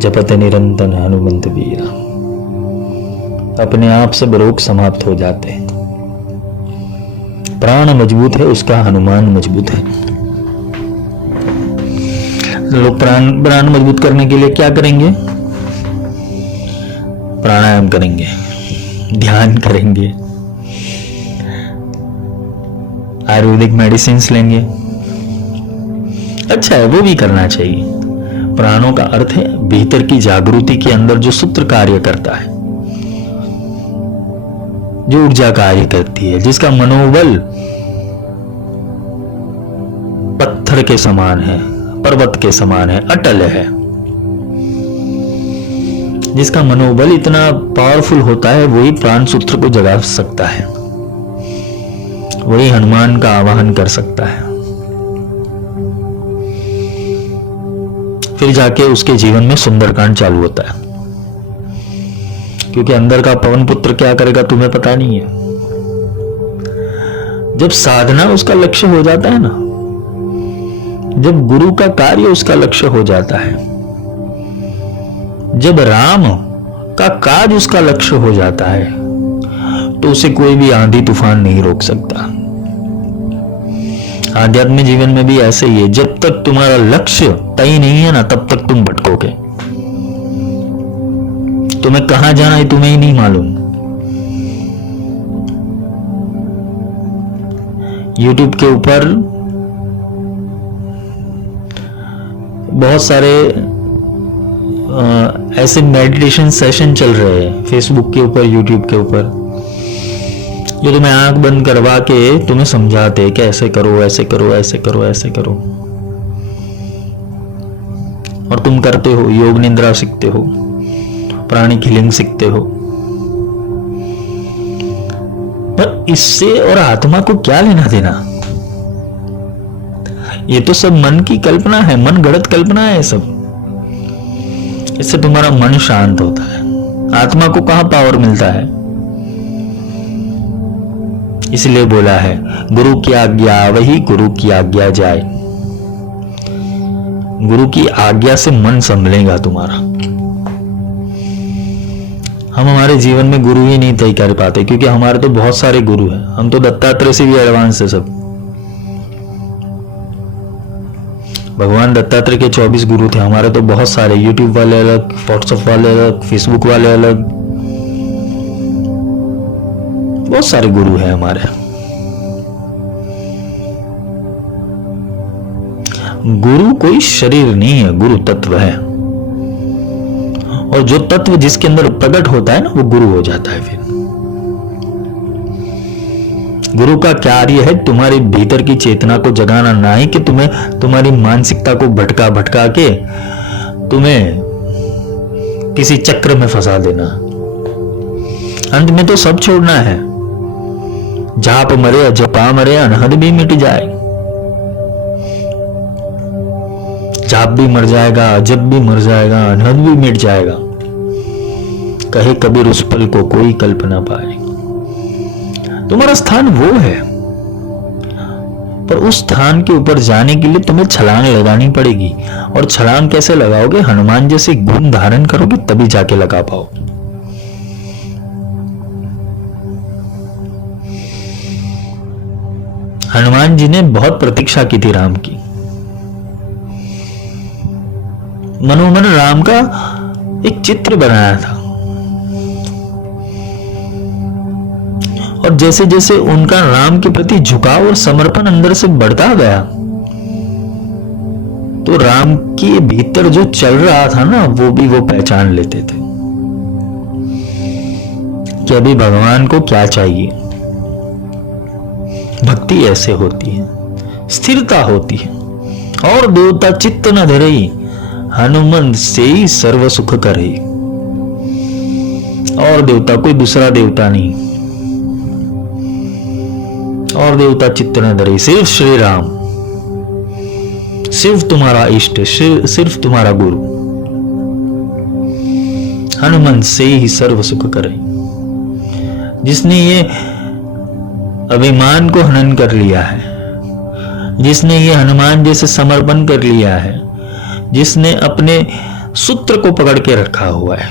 जपत निरंतर हनुमंत वीरा, अपने आप सब रोग समाप्त हो जाते हैं। प्राण मजबूत है, उसका हनुमान मजबूत है। लोग प्राण मजबूत करने के लिए क्या करेंगे? प्राणायाम करेंगे, ध्यान करेंगे, आयुर्वेदिक मेडिसिन लेंगे। अच्छा है, वो भी करना चाहिए। प्राणों का अर्थ है भीतर की जागृति के अंदर जो सूत्र कार्य करता है, जो ऊर्जा कार्य करती है, जिसका मनोबल पत्थर के समान है, पर्वत के समान है, अटल है, जिसका मनोबल इतना पावरफुल होता है, वही प्राण सूत्र को जगा सकता है, वही हनुमान का आवाहन कर सकता है। फिर जाके उसके जीवन में सुंदरकांड चालू होता है, क्योंकि अंदर का पवन पुत्र क्या करेगा तुम्हें पता नहीं है। जब साधना उसका लक्ष्य हो जाता है ना, जब गुरु का कार्य उसका लक्ष्य हो जाता है, जब राम का काज उसका लक्ष्य हो जाता है, तो उसे कोई भी आंधी तूफान नहीं रोक सकता। आध्यात्मिक जीवन में भी ऐसे ही है, जब तक तुम्हारा लक्ष्य तय नहीं है ना, तब तक तुम भटकोगे। तुम्हें कहां जाना है तुम्हें ही नहीं मालूम। YouTube के ऊपर बहुत सारे ऐसे मेडिटेशन सेशन चल रहे हैं, फेसबुक के ऊपर, YouTube के ऊपर, जो तुम्हें आंख बंद करवा के तुम्हें समझाते कि ऐसे करो, ऐसे करो, ऐसे करो, ऐसे करो, और तुम करते हो। योग निद्रा सीखते हो, प्राणिक हीलिंग सीखते हो, पर इससे और आत्मा को क्या लेना देना? ये तो सब मन की कल्पना है, मन गढ़त कल्पना है सब। इससे तुम्हारा मन शांत होता है, आत्मा को कहां पावर मिलता है? इसलिए बोला है गुरु की आज्ञा वही गुरु की आज्ञा जाए। गुरु की आज्ञा से मन संभलेगा तुम्हारा। हम हमारे जीवन में गुरु ही नहीं तय कर पाते, क्योंकि हमारे तो बहुत सारे गुरु हैं। हम तो दत्तात्रेय से भी एडवांस है सब। भगवान दत्तात्रेय के 24 गुरु थे, हमारे तो बहुत सारे। यूट्यूब वाले अलग, व्हाट्सएप वाले अलग, फेसबुक वाले अलग, बहुत सारे गुरु हैं हमारे। गुरु कोई शरीर नहीं है, गुरु तत्व है। और जो तत्व जिसके अंदर प्रकट होता है ना, वो गुरु हो जाता है। फिर गुरु का कार्य है तुम्हारे भीतर की चेतना को जगाना, ना ही कि तुम्हें तुम्हारी मानसिकता को भटका भटका के तुम्हें किसी चक्र में फंसा देना। अंत में तो सब छोड़ना है। जाप मरे जपा मरे, अनहद भी मिट जाए। जाप भी मर जाएगा, जप भी मर जाएगा, अनहद भी मिट जाएगा। कहे कबीर उस पल को कोई कल्पना पाए। तुम्हारा स्थान वो है, पर उस स्थान के ऊपर जाने के लिए तुम्हें छलांग लगानी पड़ेगी। और छलांग कैसे लगाओगे? हनुमान जैसे गुण धारण करोगे तभी जाके लगा पाओ। हनुमान जी ने बहुत प्रतीक्षा की थी राम की। मनोमन राम का एक चित्र बनाया था, और जैसे जैसे उनका राम के प्रति झुकाव और समर्पण अंदर से बढ़ता गया, तो राम के भीतर जो चल रहा था ना, वो भी वो पहचान लेते थे कि अभी भगवान को क्या चाहिए। भक्ति ऐसे होती है, स्थिरता होती है। और देवता चित्त न धरई, हनुमान से ही सर्व सुख करे। और देवता कोई दूसरा देवता नहीं, और देवता चित्त न धरई, सिर्फ श्री राम, सिर्फ तुम्हारा इष्ट, सिर्फ तुम्हारा गुरु। हनुमान से ही सर्व सुख करे। जिसने ये अभिमान को हनन कर लिया है, जिसने ये हनुमान जैसे समर्पण कर लिया है, जिसने अपने सूत्र को पकड़ के रखा हुआ है,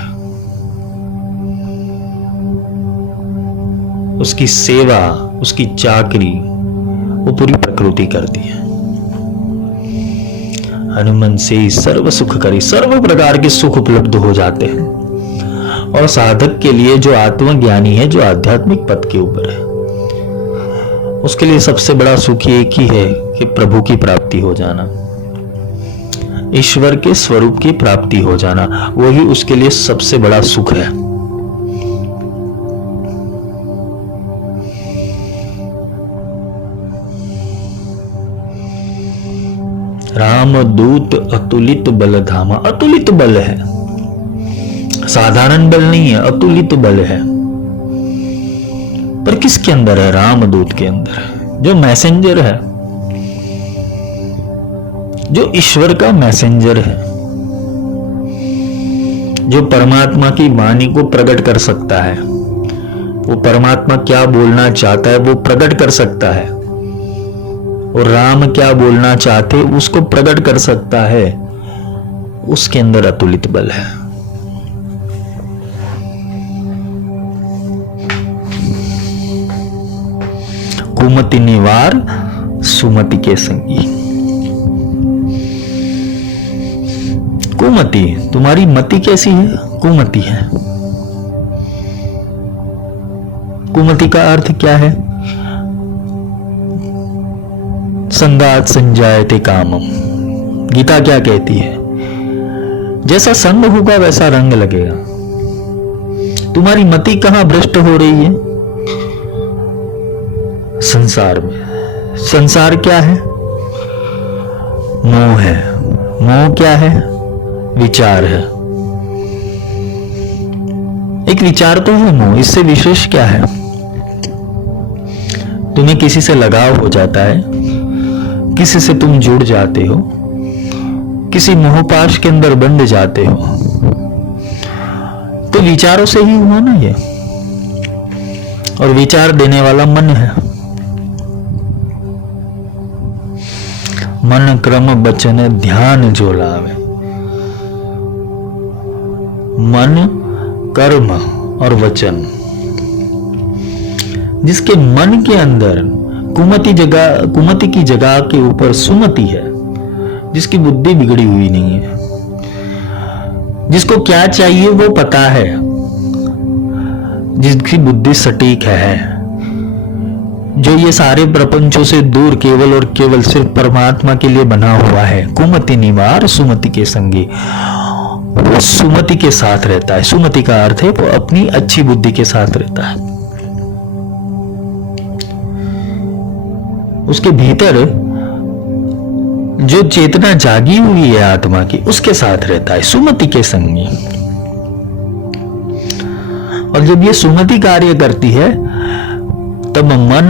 उसकी सेवा, उसकी चाकरी वो पूरी प्रकृति करती है। हनुमान से ही सर्व सुख करी, सर्व प्रकार के सुख उपलब्ध हो जाते हैं। और साधक के लिए, जो आत्मज्ञानी है, जो आध्यात्मिक पथ के ऊपर है, उसके लिए सबसे बड़ा सुख एक ही है कि प्रभु की प्राप्ति हो जाना, ईश्वर के स्वरूप की प्राप्ति हो जाना, वही उसके लिए सबसे बड़ा सुख है। रामदूत अतुलित बल धामा। अतुलित बल है, साधारण बल नहीं है, अतुलित बल है। पर किसके अंदर है? रामदूत के अंदर, जो मैसेंजर है, जो ईश्वर का मैसेंजर है, जो परमात्मा की वाणी को प्रकट कर सकता है। वो परमात्मा क्या बोलना चाहता है वो प्रकट कर सकता है, और राम क्या बोलना चाहते उसको प्रकट कर सकता है। उसके अंदर अतुलित बल है। कुमति निवार सुमति के संगी। कुमति, तुम्हारी मति कैसी है? कुमति है। कुमति का अर्थ क्या है? संगात संजायते कामम। गीता क्या कहती है? जैसा संग होगा वैसा रंग लगेगा। तुम्हारी मति कहां भ्रष्ट हो रही है? संसार में। संसार क्या है? मोह है। मोह क्या है? विचार है। एक विचार तो है मोह, इससे विशेष क्या है? तुम्हें किसी से लगाव हो जाता है, किसी से तुम जुड़ जाते हो, किसी मोहपाश के अंदर बंध जाते हो, तो विचारों से ही हुआ ना ये। और विचार देने वाला मन है। मन क्रम बचन ध्यान जो लावे। मन, कर्म और वचन, जिसके मन के अंदर कुमति की जगह के ऊपर सुमति है, जिसकी बुद्धि बिगड़ी हुई नहीं है, जिसको क्या चाहिए वो पता है, जिसकी बुद्धि सटीक है, जो ये सारे प्रपंचों से दूर केवल और केवल सिर्फ परमात्मा के लिए बना हुआ है। कुमति निवार सुमति के संगी, वो सुमति के साथ रहता है। सुमति का अर्थ है वो अपनी अच्छी बुद्धि के साथ रहता है। उसके भीतर जो चेतना जागी हुई है आत्मा की, उसके साथ रहता है, सुमति के संगी। और जब ये सुमति कार्य करती है तब मन,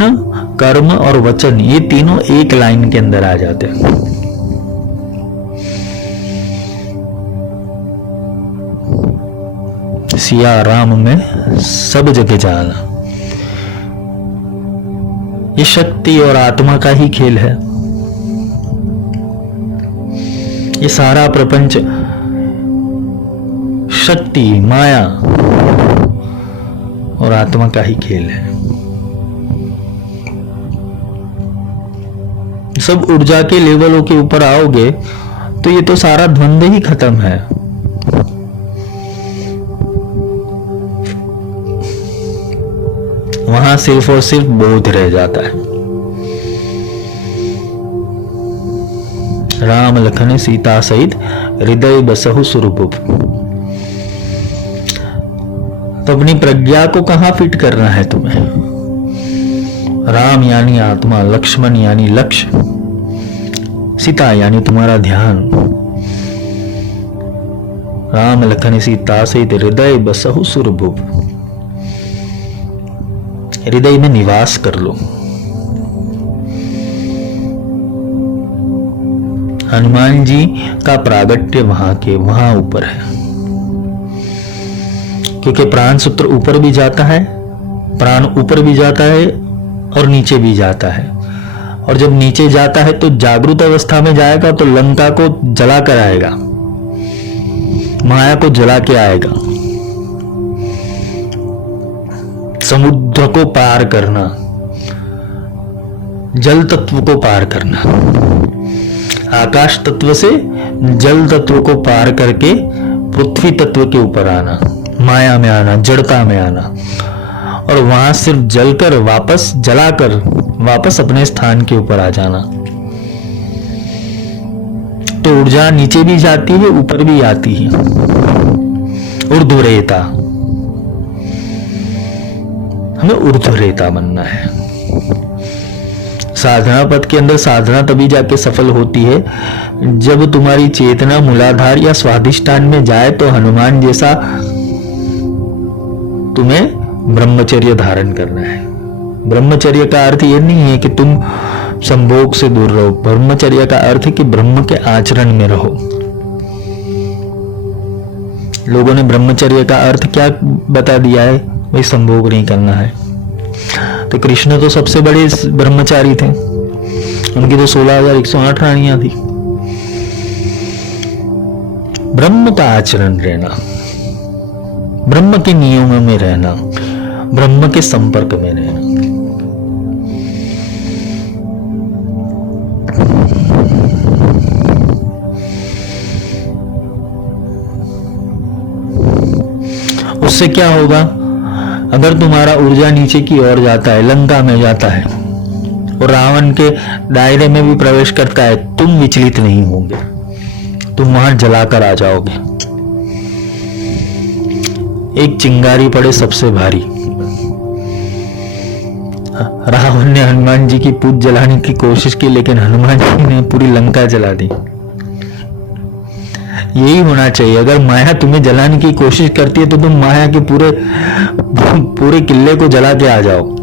कर्म और वचन, ये तीनों एक लाइन के अंदर आ जाते हैं। सिया राम में सब जगह जाना, ये शक्ति और आत्मा का ही खेल है। ये सारा प्रपंच शक्ति, माया और आत्मा का ही खेल है। सब ऊर्जा के लेवलों के ऊपर आओगे तो ये तो सारा द्वंद्व ही खत्म है। वहां सिर्फ और सिर्फ बोध रह जाता है। राम लखन सीता सहित हृदय बसहु सुरभुप। तो अपनी प्रज्ञा को कहां फिट करना है तुम्हें? राम यानी आत्मा, लक्ष्मण यानी लक्ष्य, सीता यानी तुम्हारा ध्यान। राम लखन सीता सहित हृदय बसहु सुरभुप। हृदय में निवास कर लो। हनुमान जी का प्रागट्य वहां ऊपर है, क्योंकि प्राण सूत्र ऊपर भी जाता है, प्राण ऊपर भी जाता है और नीचे भी जाता है। और जब नीचे जाता है तो जागृत अवस्था में जाएगा तो लंका को जला कर आएगा, माया को जला के आएगा। समुद्र को पार करना, जल तत्व को पार करना, आकाश तत्व से जल तत्व को पार करके पृथ्वी तत्व के ऊपर आना, माया में आना, जड़ता में आना, और वहां सिर्फ जलकर वापस जलाकर वापस अपने स्थान के ऊपर आ जाना। तो ऊर्जा नीचे भी जाती है, ऊपर भी आती है। ऊर्ध्वरेता, हमें ऊर्ध्वरेता बनना है। साधना पथ के अंदर साधना तभी जाके सफल होती है जब तुम्हारी चेतना मूलाधार या स्वाधिष्ठान में जाए। तो हनुमान जैसा तुम्हें ब्रह्मचर्य धारण करना है। ब्रह्मचर्य का अर्थ यह नहीं है कि तुम संभोग से दूर रहो। ब्रह्मचर्य का अर्थ है कि ब्रह्म के आचरण में रहो। लोगों ने ब्रह्मचर्य का अर्थ क्या बता दिया है? भाई संभोग नहीं करना है। तो कृष्ण तो सबसे बड़े ब्रह्मचारी थे, उनकी तो 16,108 रानियां थी। ब्रह्म का आचरण रहना, ब्रह्म के नियमों में रहना, ब्रह्म के संपर्क में रहना। उससे क्या होगा? अगर तुम्हारा ऊर्जा नीचे की ओर जाता है, लंका में जाता है और रावण के दायरे में भी प्रवेश करता है, तुम विचलित नहीं होंगे, तुम वहां जलाकर आ जाओगे। एक चिंगारी पड़े सबसे भारी। रावण ने हनुमान जी की पूछ जलाने की कोशिश की, लेकिन हनुमान जी ने पूरी लंका जला दी। यही होना चाहिए। अगर माया तुम्हें जलाने की कोशिश करती है तो तुम माया के पूरे किले को जला के आ जाओ।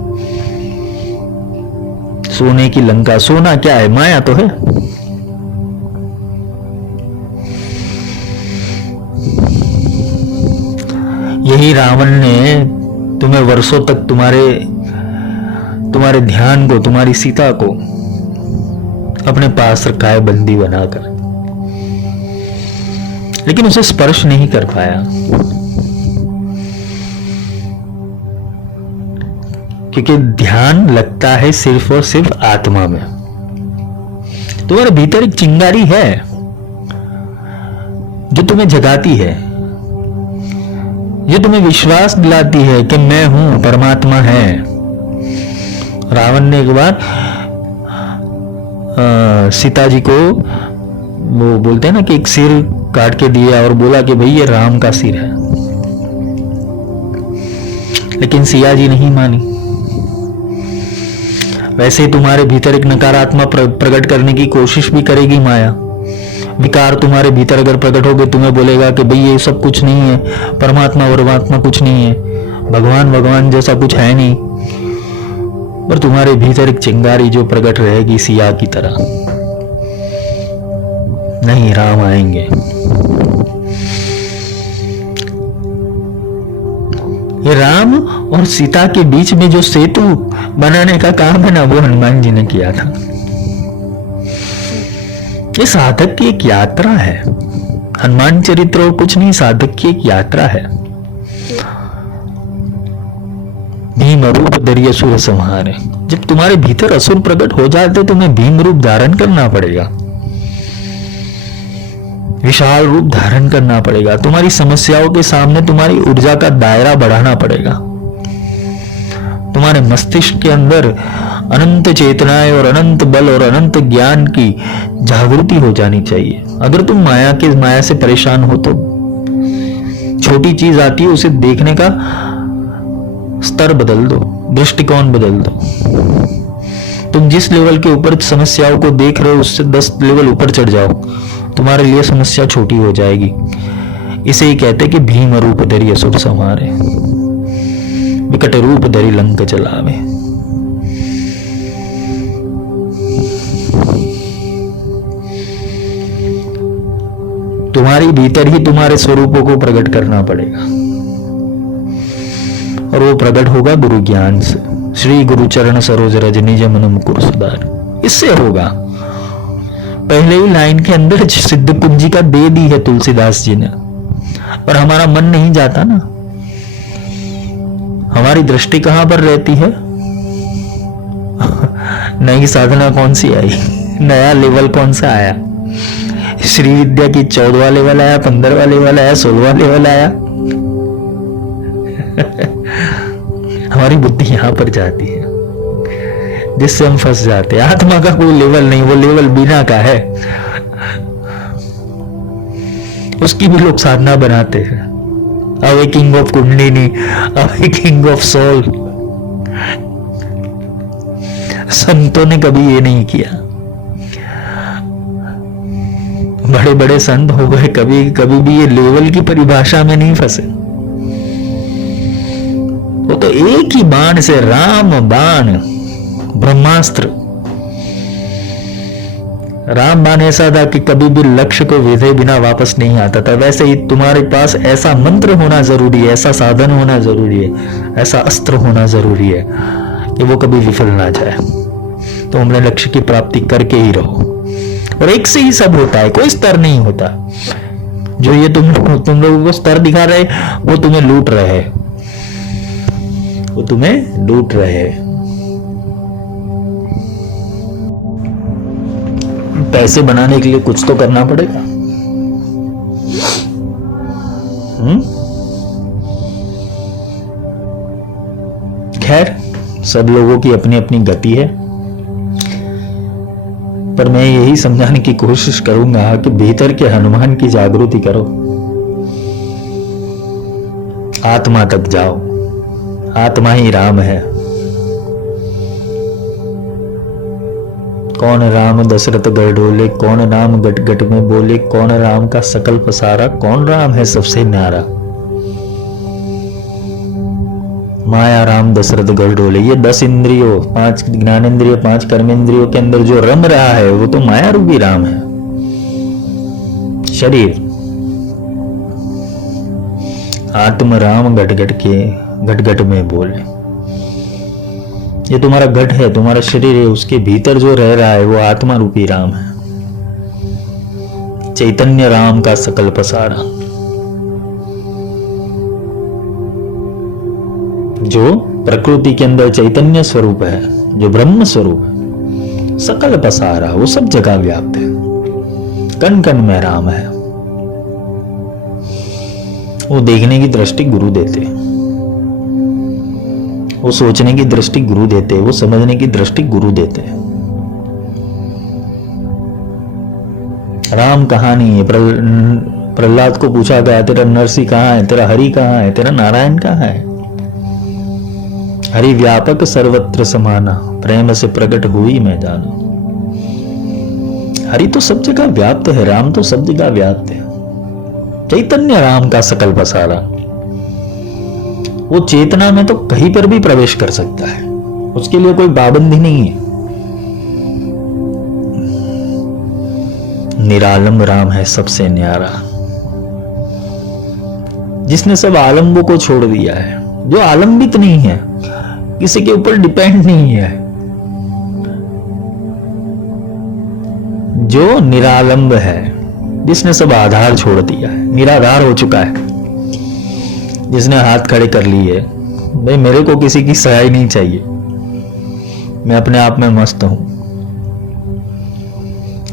सोने की लंका, सोना क्या है? माया तो है। यही रावण ने तुम्हें वर्षों तक तुम्हारे ध्यान को, तुम्हारी सीता को अपने पास रखा है बंदी बनाकर, लेकिन उसे स्पर्श नहीं कर पाया, क्योंकि ध्यान लगता है सिर्फ और सिर्फ आत्मा में। तुम्हारे भीतर एक चिंगारी है जो तुम्हें जगाती है, जो तुम्हें विश्वास दिलाती है कि मैं हूं, परमात्मा है। रावण ने एक बार सीता जी को, वो बोलते हैं ना कि एक सिर काट के दिया और बोला कि भाई ये राम का सिर है, लेकिन सिया जी नहीं मानी। वैसे तुम्हारे भीतर एक नकारात्मक प्रकट करने की कोशिश भी करेगी माया। विकार तुम्हारे भीतर अगर प्रकट होगे, तुम्हें बोलेगा कि भाई ये सब कुछ नहीं है, परमात्मा परमात्मा कुछ नहीं है, भगवान जैसा कुछ है नहीं। पर तुम्हारे भीतर एक चिंगारी जो प्रकट रहेगी सिया की तरह, नहीं राम आएंगे। ये राम और सीता के बीच में जो सेतु बनाने का काम है ना, वो हनुमान जी ने किया था। ये साधक की एक यात्रा है। हनुमान चरित्र और कुछ नहीं, साधक की एक यात्रा है। भीम रूप धरिय सुर संहारे। जब तुम्हारे भीतर असुर प्रकट हो जाते तुम्हें भीम रूप धारण करना पड़ेगा, विशाल रूप धारण करना पड़ेगा। तुम्हारी समस्याओं के सामने तुम्हारी ऊर्जा का दायरा बढ़ाना पड़ेगा। तुम्हारे मस्तिष्क के अंदर अनंत चेतनाएं और अनंत बल और अनंत ज्ञान की जागृति हो जानी चाहिए। अगर तुम माया से परेशान हो तो छोटी चीज आती है उसे देखने का स्तर बदल दो, दृष्टिकोण बदल दो। तुम जिस लेवल के ऊपर समस्याओं को देख रहे हो उससे 10 लेवल ऊपर चढ़ जाओ, तुम्हारे लिए समस्या छोटी हो जाएगी। इसे ही कहते कि भीम रूप धरि असुर संहारे, विकट रूप धरि लंक चलावे। तुम्हारी भीतर ही तुम्हारे स्वरूपों को प्रकट करना पड़ेगा और वो प्रकट होगा गुरु ज्ञान से। श्री गुरु चरण सरोज रज निज मन मुकुर सुधार, इससे होगा। पहले ही लाइन के अंदर सिद्ध कुंजी का दे दी है तुलसीदास जी ने, पर हमारा मन नहीं जाता ना। हमारी दृष्टि कहां पर रहती है? नई साधना कौन सी आई, नया लेवल कौन सा आया? श्री विद्या की 14वां लेवल आया, 15वां लेवल आया, 16वां लेवल आया। हमारी बुद्धि यहां पर जाती है जिससे हम फंस जाते हैं। आत्मा का कोई लेवल नहीं, वो लेवल बिना का है, उसकी भी लोग साधना बनाते हैं। Awakening of kundalini, awakening of soul. संतों ने कभी ये नहीं किया। बड़े बड़े संत हो गए, कभी भी ये लेवल की परिभाषा में नहीं फंसे। वो तो एक ही बाण से, राम बाण, ब्रह्मास्त्र। राम बाण ऐसा था कि कभी भी लक्ष्य को वेधे बिना वापस नहीं आता था। वैसे ही तुम्हारे पास ऐसा मंत्र होना जरूरी है, ऐसा साधन होना जरूरी है, ऐसा अस्त्र होना जरूरी है कि वो कभी विफल ना जाए। तो हमने लक्ष्य की प्राप्ति करके ही रहो। और एक से ही सब होता है, कोई स्तर नहीं होता। जो ये तुम लोगों को स्तर दिखा रहे, वो तुम्हें लूट रहे, वो तुम्हें लूट रहे। पैसे बनाने के लिए कुछ तो करना पड़ेगा। खैर, सब लोगों की अपनी अपनी गति है, पर मैं यही समझाने की कोशिश करूंगा कि भीतर के हनुमान की जागृति करो, आत्मा तक जाओ। आत्मा ही राम है। कौन राम दशरथ गढ़ डोले, कौन राम गट गट में बोले, कौन राम का सकल पसारा, कौन राम है सबसे न्यारा। माया राम दशरथ गढ़ डोले। ये 10 इंद्रियों, 5 ज्ञानेंद्रियों, 5 कर्मेंद्रियों के अंदर जो रम रहा है वो तो माया रूपी राम है। शरीर आत्म राम गट गट के घट घट में बोले। ये तुम्हारा घट है, तुम्हारा शरीर है, उसके भीतर जो रह रहा है वो आत्मा रूपी राम है। चैतन्य राम का सकल पसारा, जो प्रकृति के अंदर चैतन्य स्वरूप है, जो ब्रह्म स्वरूप है, सकल पसारा, वो सब जगह व्याप्त है। कण कण में राम है। वो देखने की दृष्टि गुरु देते, वो सोचने की दृष्टि गुरु देते, वो समझने की दृष्टि गुरु देते। राम कहानी है। प्रहलाद को पूछा गया, तेरा नरसिंह कहाँ है, तेरा हरि कहाँ है, तेरा नारायण कहाँ है। हरि व्यापक सर्वत्र समाना, प्रेम से प्रकट हुई मैं जाना। हरि तो सब जगह व्याप्त है, राम तो सब जगह व्याप्त है। चैतन्य राम का सकल पसारा, वो चेतना में तो कहीं पर भी प्रवेश कर सकता है, उसके लिए कोई पाबंदी नहीं है। निरालंब राम है सबसे न्यारा, जिसने सब आलंबों को छोड़ दिया है, जो आलंबित नहीं है, किसी के ऊपर डिपेंड नहीं है, जो निरालंब है, जिसने सब आधार छोड़ दिया है, निराधार हो चुका है, जिसने हाथ खड़े कर लिए, भाई मेरे को किसी की सहाय नहीं चाहिए, मैं अपने आप में मस्त हूं,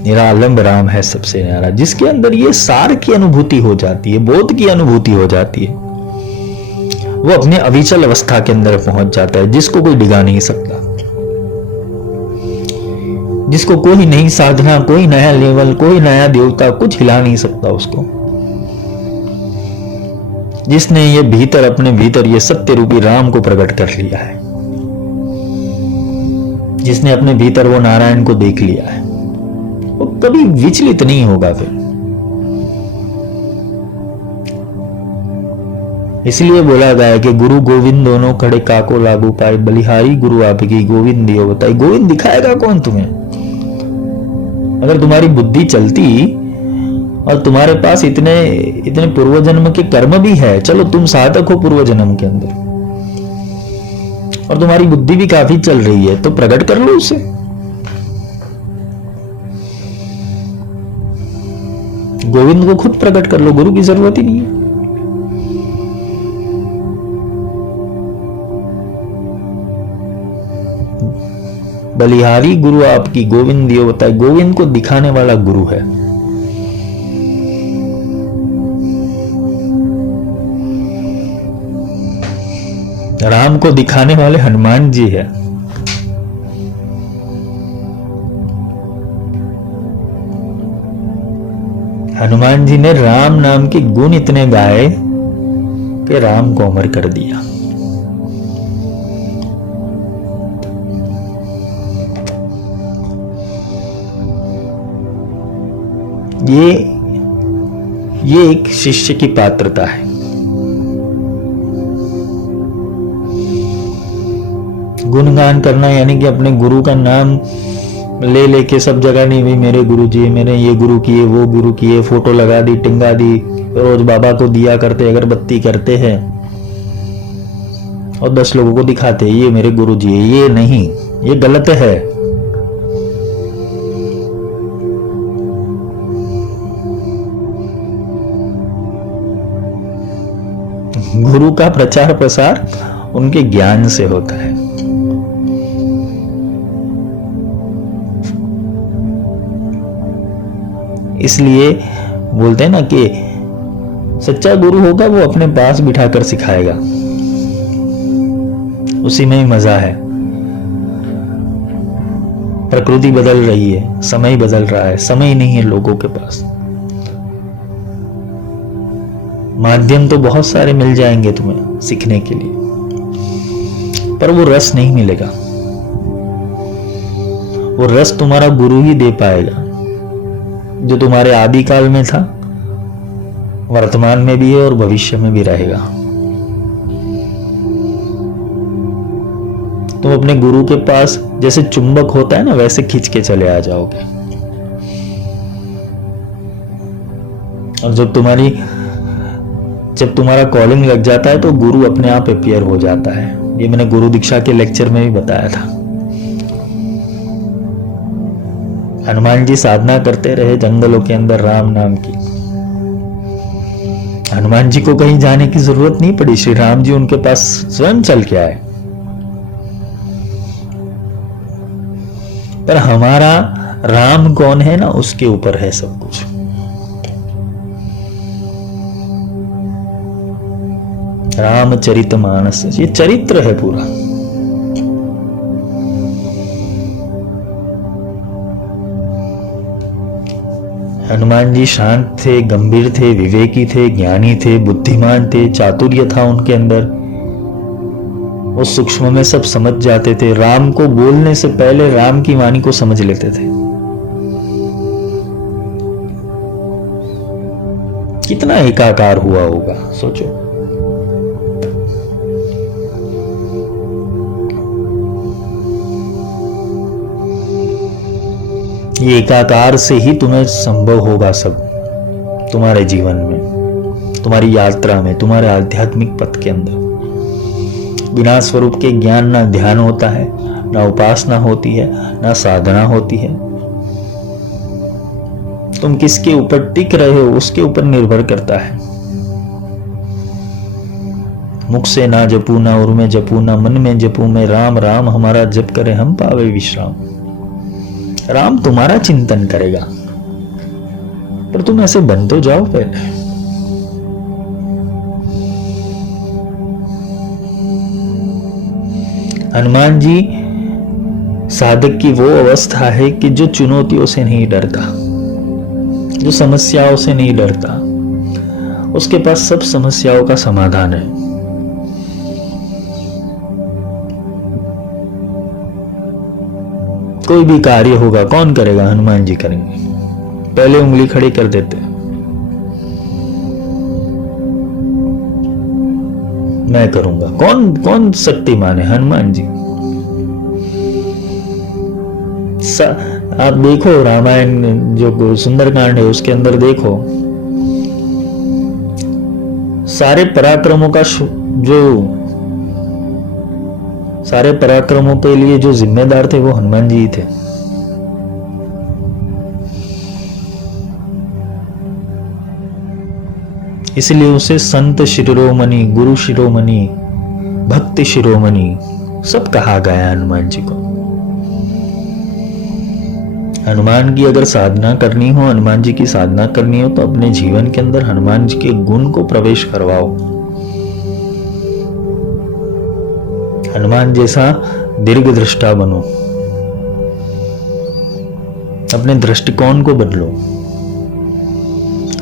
मेरा आलम राम है सबसे न्यारा। जिसके अंदर ये सार की अनुभूति हो जाती है, बोध की अनुभूति हो जाती है, वो अपने अविचल अवस्था के अंदर पहुंच जाता है, जिसको कोई डिगा नहीं सकता, जिसको कोई नई साधना, कोई नया लेवल, कोई नया देवता कुछ हिला नहीं सकता उसको। जिसने ये भीतर, अपने भीतर ये सत्य रूपी राम को प्रकट कर लिया है, जिसने अपने भीतर वो नारायण को देख लिया है, वो कभी विचलित नहीं होगा फिर। इसलिए बोला गया कि गुरु गोविंद दोनों खड़े काको लागू पाए, बलिहारी गुरु आपकी गोविंद दियो बताई। गोविंद दिखाएगा कौन तुम्हें? अगर तुम्हारी बुद्धि चलती और तुम्हारे पास इतने इतने पूर्व जन्म के कर्म भी है, चलो तुम साधक हो पूर्व जन्म के अंदर, और तुम्हारी बुद्धि भी काफी चल रही है, तो प्रकट कर लो उसे। गोविंद को खुद प्रकट कर लो, गुरु की जरूरत ही नहीं है। बलिहारी गुरु आपकी गोविंद दियो बताए। गोविंद को दिखाने वाला गुरु है। राम को दिखाने वाले हनुमान जी है। हनुमान जी ने राम नाम के गुण इतने गाए कि राम को अमर कर दिया। ये एक शिष्य की पात्रता है। गुणगान करना यानी कि अपने गुरु का नाम ले लेके सब जगह, नहीं भाई मेरे गुरु जी, मेरे ये गुरु किए, वो गुरु किए, फोटो लगा दी, टिंगा दी, रोज बाबा को दिया करते, अगरबत्ती करते हैं और 10 लोगों को दिखाते ये मेरे गुरु जी है। ये नहीं, ये गलत है। गुरु का प्रचार प्रसार उनके ज्ञान से होता है। इसलिए बोलते हैं ना कि सच्चा गुरु होगा वो अपने पास बिठाकर सिखाएगा, उसी में ही मजा है। प्रकृति बदल रही है, समय बदल रहा है, समय नहीं है लोगों के पास। माध्यम तो बहुत सारे मिल जाएंगे तुम्हें सीखने के लिए, पर वो रस नहीं मिलेगा। वो रस तुम्हारा गुरु ही दे पाएगा, जो तुम्हारे आदि काल में था, वर्तमान में भी है और भविष्य में भी रहेगा। तुम अपने गुरु के पास जैसे चुंबक होता है ना, वैसे खींच के चले आ जाओगे। और जब तुम्हारा कॉलिंग लग जाता है तो गुरु अपने आप अपीयर हो जाता है। ये मैंने गुरु दीक्षा के लेक्चर में भी बताया था। हनुमान जी साधना करते रहे जंगलों के अंदर राम नाम की। हनुमान जी को कहीं जाने की जरूरत नहीं पड़ी, श्री राम जी उनके पास स्वयं चल के आए। पर हमारा राम कौन है ना, उसके ऊपर है सब कुछ। रामचरितमानस, ये चरित्र है पूरा। हनुमान जी शांत थे, गंभीर थे, विवेकी थे, ज्ञानी थे, बुद्धिमान थे, चातुर्य था उनके अंदर। वो सूक्ष्म में सब समझ जाते थे। राम को बोलने से पहले राम की वाणी को समझ लेते थे। कितना एकाकार हुआ होगा सोचो। ये एकाकार से ही तुम्हें संभव होगा सब तुम्हारे जीवन में, तुम्हारी यात्रा में, तुम्हारे आध्यात्मिक पथ के अंदर। बिना स्वरूप के ज्ञान ना ध्यान होता है, ना उपासना होती है, ना साधना होती है। तुम किसके ऊपर टिक रहे हो उसके ऊपर निर्भर करता है। मुख से ना जपू ना उर में जपू ना मन में जपू मैं राम राम हमारा जप करे हम पावे विश्राम। राम तुम्हारा चिंतन करेगा, पर तुम ऐसे बन तो जाओ पहले। हनुमान जी साधक की वो अवस्था है कि जो चुनौतियों से नहीं डरता, जो समस्याओं से नहीं डरता, उसके पास सब समस्याओं का समाधान है। कोई भी कार्य होगा कौन करेगा? हनुमान जी करेंगे। पहले उंगली खड़ी कर देते, मैं करूंगा। कौन कौन शक्तिमान है? हनुमान जी। आप देखो रामायण जो सुंदरकांड है उसके अंदर देखो, सारे पराक्रमों के लिए जो जिम्मेदार थे वो हनुमान जी ही थे। इसलिए उसे संत शिरोमणि, गुरु शिरोमणि, भक्ति शिरोमणि सब कहा गया है हनुमान जी को। हनुमान की अगर साधना करनी हो, हनुमान जी की साधना करनी हो तो अपने जीवन के अंदर हनुमान जी के गुण को प्रवेश करवाओ। हनुमान जैसा दीर्घ दृष्टा बनो, अपने दृष्टिकोण को बदलो,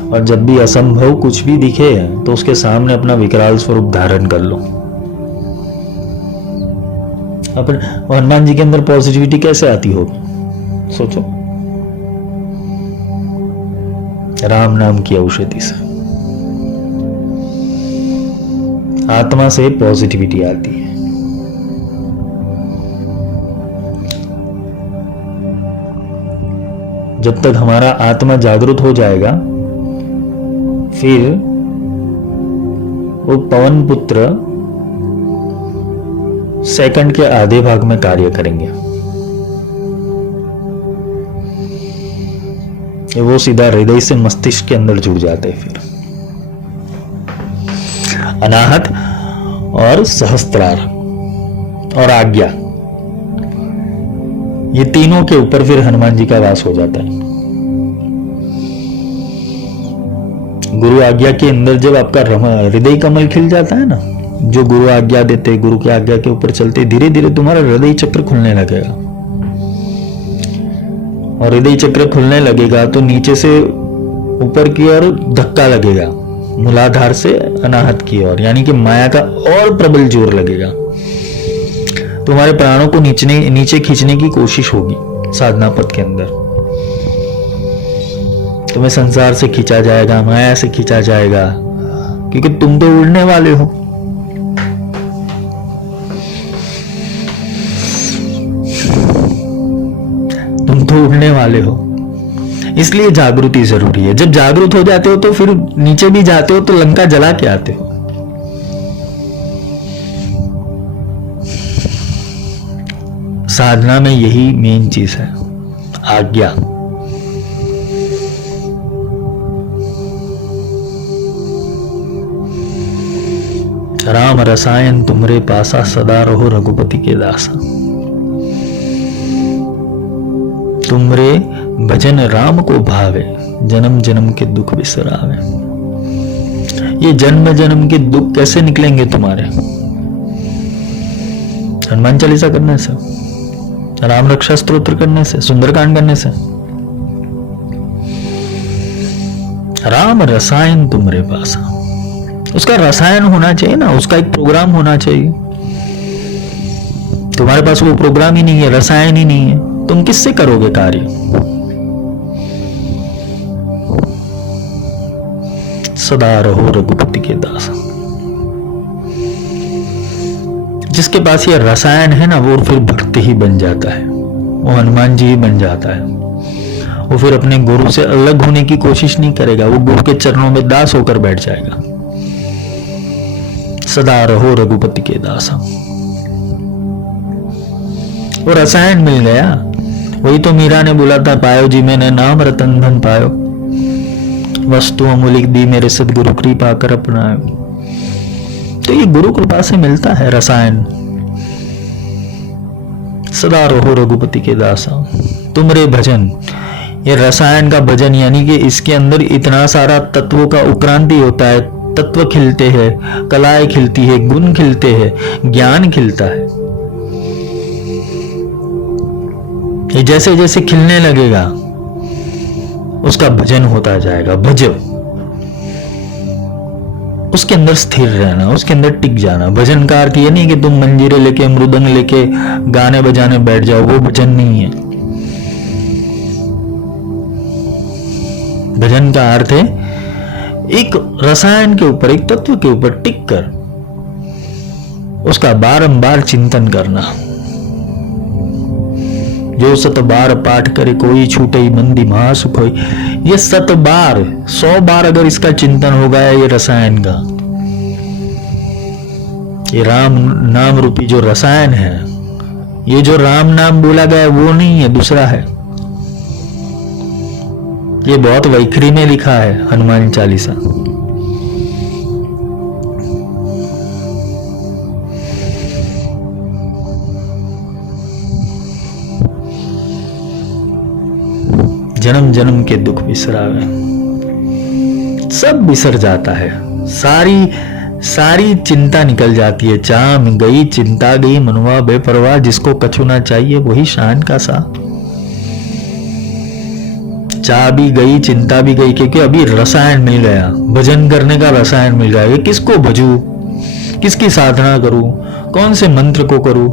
और जब भी असंभव कुछ भी दिखे तो उसके सामने अपना विकराल स्वरूप धारण कर लो। हनुमान जी के अंदर पॉजिटिविटी कैसे आती होगी? सोचो, राम नाम की औषधि से, आत्मा से पॉजिटिविटी आती है। जब तक हमारा आत्मा जागृत हो जाएगा, फिर वो पवन पुत्र सेकंड के आधे भाग में कार्य करेंगे। वो सीधा हृदय से मस्तिष्क के अंदर जुड़ जाते हैं। फिर अनाहत और सहस्त्रार और आज्ञा, ये तीनों के ऊपर फिर हनुमान जी का वास हो जाता है। गुरु आज्ञा के अंदर जब आपका हृदय कमल खिल जाता है ना, जो गुरु आज्ञा देते, गुरु की आज्ञा के ऊपर चलते, धीरे धीरे तुम्हारा हृदय चक्र खुलने लगेगा। और हृदय चक्र खुलने लगेगा तो नीचे से ऊपर की ओर धक्का लगेगा, मूलाधार से अनाहत की ओर, यानी कि माया का और प्रबल जोर लगेगा। तुम्हारे प्राणों को नीचे खींचने की कोशिश होगी साधना पथ के अंदर। तुम्हें संसार से खींचा जाएगा, माया से खींचा जाएगा, क्योंकि तुम तो उड़ने वाले हो। तुम तो उड़ने वाले हो, इसलिए जागृति जरूरी है। जब जागृत हो जाते हो तो फिर नीचे भी जाते हो तो लंका जला के आते हो। साधना में यही मेन चीज है, आज्ञा। राम रसायन तुमरे पासा, सदा रहो रघुपति के दासा। तुमरे भजन राम को भावे, जन्म जन्म के दुख बिसरावे। ये जन्म जन्म के दुख कैसे निकलेंगे तुम्हारे? हनुमान चालीसा करने से, राम रक्षा स्तोत्र करने से, सुंदरकांड करने से। राम रसायन तुमरे पासा, उसका रसायन होना चाहिए ना, उसका एक प्रोग्राम होना चाहिए। तुम्हारे पास वो प्रोग्राम ही नहीं है, रसायन ही नहीं है, तुम किससे करोगे कार्य? सदा रहो रघुपति के दास। जिसके पास ये रसायन है ना, वो फिर भक्त ही बन जाता है, वो हनुमान जी ही बन जाता है। वो फिर अपने गुरु से अलग होने की कोशिश नहीं करेगा, वो गुरु के चरणों में दास होकर बैठ जाएगा। सदा रहो रघुपति के दासा। वो रसायन मिल गया। वही तो मीरा ने बोला था, पायो जी मैंने नाम रतन धन पायो, वस्तु अमूलिक दी मेरे सदगुरु कृपा कर अपनायो। तो ये गुरु कृपा से मिलता है रसायन। सदा रहो रघुपति के दासा तुमरे भजन, ये रसायन का भजन, यानी कि इसके अंदर इतना सारा तत्वों का उत्क्रांति होता है, तत्व खिलते हैं, कलाएं खिलती है, गुण खिलते हैं, ज्ञान खिलता है। ये जैसे जैसे खिलने लगेगा उसका भजन होता जाएगा। भजो, उसके अंदर स्थिर रहना, उसके अंदर टिक जाना। भजन का अर्थ ये नहीं कि तुम मंजीरे लेके मृदंग लेके गाने बजाने बैठ जाओ, वो भजन नहीं है। भजन का अर्थ है एक रसायन के ऊपर, एक तत्व के ऊपर टिक कर उसका बारंबार चिंतन करना। जो 7 बार पाठ करे कोई छूटे मंदी महासुख होई। ये 7 बार 100 बार अगर इसका चिंतन हो गया, ये रसायन का, ये राम नाम रूपी जो रसायन है, ये जो राम नाम बोला गया वो नहीं है, दूसरा है। ये बहुत वैखरी में लिखा है हनुमान चालीसा। जन्म जन्म के दुख बिसरावे, सब बिसर जाता है, सारी चिंता निकल जाती है। चाम गई चिंता गई मनवा बेपरवाह, जिसको कछु ना चाहिए वही शान का सा। चाह भी गई चिंता भी गई, क्योंकि अभी रसायन मिल गया, भजन करने का रसायन मिल गया। किसको भजू, किसकी साधना करूं, कौन से मंत्र को करूं।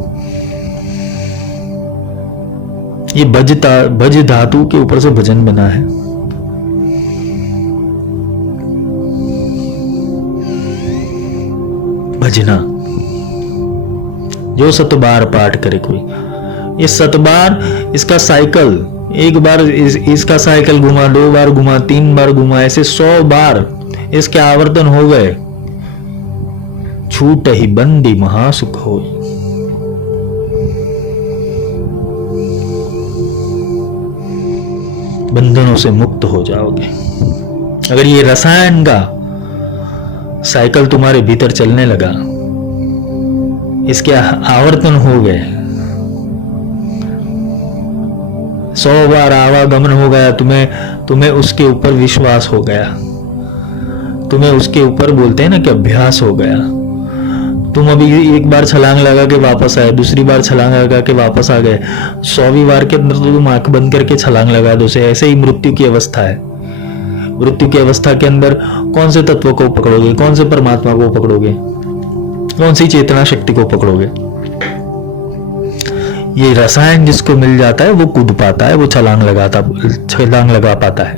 ये भज धातु के ऊपर से भजन बना है। भजना, जो 7 बार पाठ करे कोई, ये 7 बार इसका साइकिल, एक बार इसका साइकिल घुमा, 2 बार घुमा, 3 बार घुमा, ऐसे 100 बार इसके आवर्तन हो गए। छूट ही बंदी महासुख हो। बंधनों से मुक्त हो जाओगे अगर ये रसायन का साइकिल तुम्हारे भीतर चलने लगा, इसके आवर्तन हो गए, 100 बार आवागमन हो गया, तुम्हें उसके ऊपर विश्वास हो गया, तुम्हें उसके ऊपर बोलते हैं ना कि अभ्यास हो गया। तुम अभी एक बार छलांग लगा के वापस आए, दूसरी बार छलांग लगा के वापस आ गए, 100वीं बार के अंदर तो तुम आंख बंद करके छलांग लगा दो। ऐसे ही मृत्यु की अवस्था है। मृत्यु की अवस्था के अंदर कौन से तत्व को पकड़ोगे, कौन से परमात्मा को पकड़ोगे, कौन सी चेतना शक्ति को पकड़ोगे। ये रसायन जिसको मिल जाता है वो कूद पाता है, वो छलांग लगा पाता है।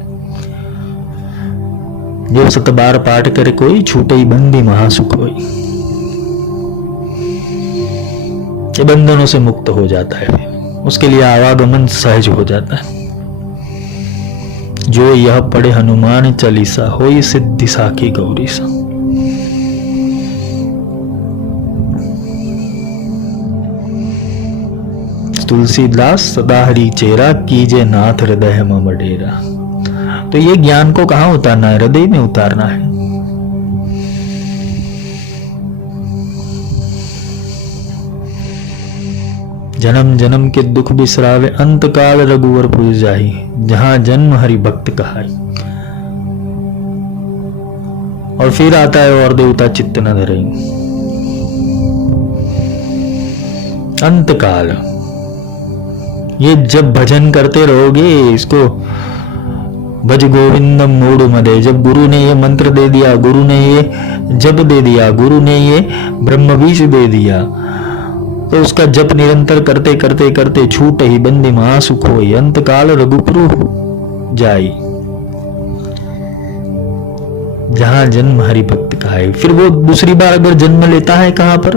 जो 7 बार पाठ करे कोई छूटे ही बंदी महासुख होई, ये बंधनों से मुक्त हो जाता है, उसके लिए आवागमन सहज हो जाता है। जो यह पढ़े हनुमान चालीसा होई सिद्धि साखी गौरी सा। तुलसीदास सदा हरि चेरा कीजे नाथ हृदय मम डेरा। तो ये ज्ञान को कहां उतारना है? हृदय में उतारना है। जन्म जन्म के दुख बिसरावे अंत काल रघुवर पुर जाहि। जहां जन्म हरि भक्त कहाई। और फिर आता है और देवता चित्त न धरई। अंत काल, ये जब भजन करते रहोगे, इसको भज गोविंदम मूढ़ मदे, जब गुरु ने ये मंत्र दे दिया, गुरु ने ये जप दे दिया, गुरु ने ये ब्रह्मबीज दे दिया, तो उसका जप निरंतर करते करते करते छूट ही बंदी महासुख होई। अंत काल रघुपुरु जाई। जहां जन्म हरि भक्त का है। फिर वो दूसरी बार अगर जन्म लेता है कहां पर,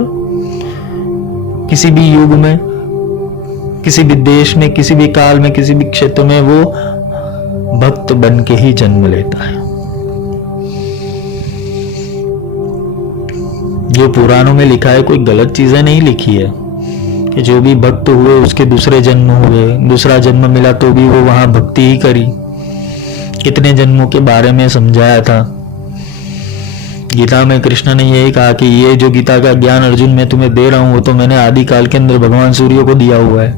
किसी भी युग में, किसी भी देश में, किसी भी काल में, किसी भी क्षेत्र में, वो भक्त बन के ही जन्म लेता है। जो पुराणों में लिखा है, कोई गलत चीजें नहीं लिखी है कि जो भी भक्त हुए उसके दूसरे जन्म हुए, दूसरा जन्म मिला तो भी वो वहां भक्ति ही करी। कितने जन्मों के बारे में समझाया था। गीता में कृष्ण ने यही कहा कि ये जो गीता का ज्ञान अर्जुन मैं तुम्हें दे रहा हूं वो तो मैंने आदि काल के अंदर भगवान सूर्य को दिया हुआ है।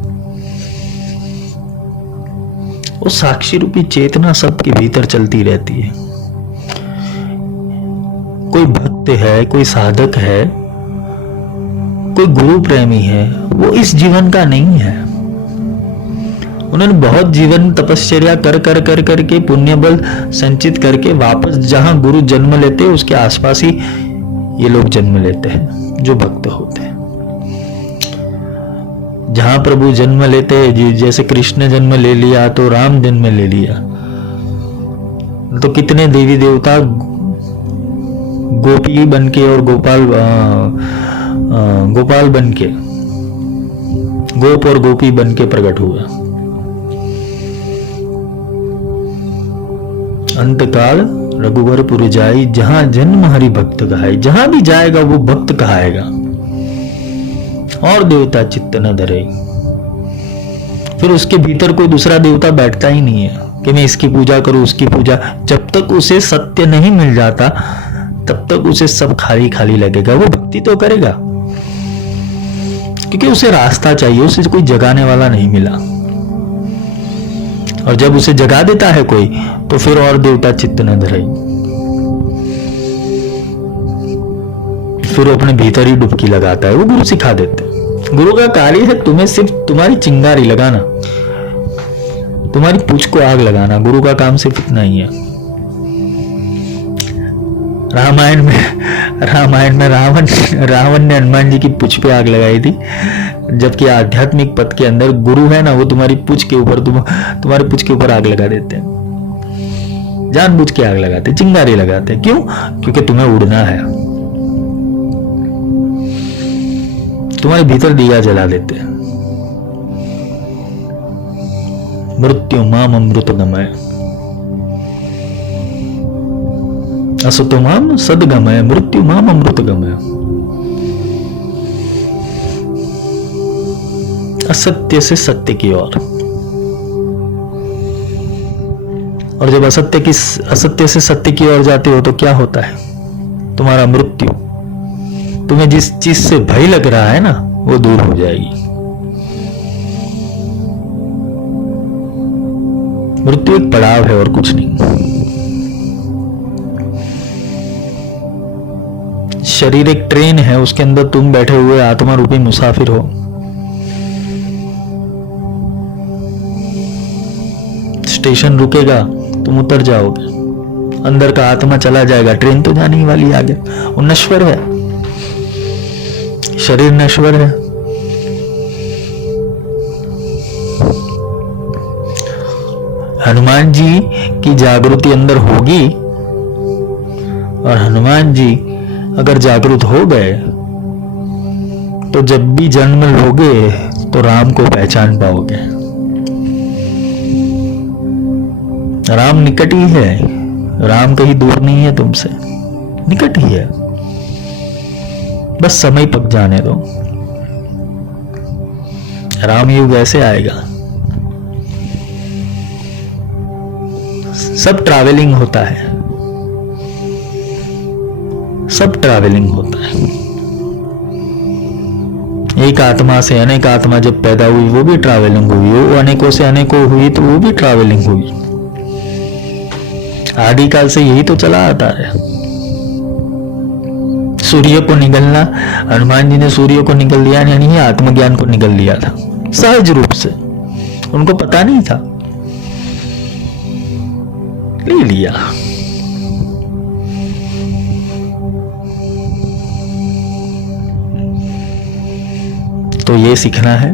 वो साक्षी रूपी चेतना सबके भीतर चलती रहती है। कोई भक्त है, कोई साधक है, कोई गुरु प्रेमी है, वो इस जीवन का नहीं है। उन्होंने बहुत जीवन तपश्चर्या कर कर कर करके पुण्य बल संचित करके वापस जहां गुरु जन्म लेते हैं उसके आसपास ही ये लोग जन्म लेते हैं जो भक्त होते हैं। जहां प्रभु जन्म लेते हैं, जैसे कृष्ण जन्म ले लिया तो राम जन्म ले लिया, तो कितने देवी देवता गोपी बनके और गोपाल बनके, गोप और गोपी बनके प्रकट हुआ। अंतकाल रघुवरपुर जाई, जहां जन्म हरि भक्त कहाई। जहां भी जाएगा वो भक्त कहाएगा। और देवता चित्त न धरे, फिर उसके भीतर कोई दूसरा देवता बैठता ही नहीं है कि मैं इसकी पूजा करूं उसकी पूजा। जब तक उसे सत्य नहीं मिल जाता तब तक उसे सब खाली खाली लगेगा। वो भक्ति तो करेगा क्योंकि उसे रास्ता चाहिए, उसे कोई जगाने वाला नहीं मिला। और जब उसे जगा देता है कोई तो फिर और देवता चित्त न धरे, फिर वो अपने भीतर ही डुबकी लगाता है। वो गुरु सिखा देते हैं। गुरु का कार्य है तुम्हें सिर्फ तुम्हारी चिंगारी लगाना, तुम्हारी पूंछ को आग लगाना। गुरु का काम सिर्फ इतना ही है। रामायण में रावण ने हनुमान जी की पूंछ पे आग लगाई थी, जबकि आध्यात्मिक पथ के अंदर गुरु है ना, वो तुम्हारी पूंछ के ऊपर तुम्हारी पूंछ के ऊपर आग लगा देते हैं, जानबूझ के आग लगाते, चिंगारी लगाते। क्यों? क्योंकि तुम्हें उड़ना है। तुम्हारे भीतर दिया जला देते हैं। मृत्यु माम अमृतगमय, असतो माम सद्गमय, मृत्यु माम अमृतगमय। असत्य से सत्य की ओर। और जब असत्य से सत्य की ओर जाते हो तो क्या होता है? तुम्हारा मृत्यु, तुम्हें जिस चीज से भय लग रहा है ना वो दूर हो जाएगी। मृत्यु एक पड़ाव है और कुछ नहीं। शरीर एक ट्रेन है, उसके अंदर तुम बैठे हुए आत्मा रूपी मुसाफिर हो। स्टेशन रुकेगा, तुम उतर जाओगे, अंदर का आत्मा चला जाएगा, ट्रेन तो जाने ही वाली आगे। वो नश्वर है, शरीर नश्वर है। हनुमान जी की जागृति अंदर होगी, और हनुमान जी अगर जागृत हो गए तो जब भी जन्म लोगे तो राम को पहचान पाओगे। राम निकट ही है, राम कहीं दूर नहीं है तुमसे, निकट ही है। बस समय पक जाने दो। राम युग ऐसे आएगा। सब ट्रैवलिंग होता है, सब ट्रैवलिंग होता है। एक आत्मा से अनेक आत्मा जब पैदा हुई वो भी ट्रैवलिंग हुई, वो अनेकों से अनेकों हुई तो वो भी ट्रैवलिंग हुई। आदिकाल से यही तो चला आता है। सूर्य को निगलना, हनुमान जी ने सूर्य को निगल लिया, यानी आत्मज्ञान को निगल लिया था सहज रूप से। उनको पता नहीं था, ले लिया। तो ये सीखना है।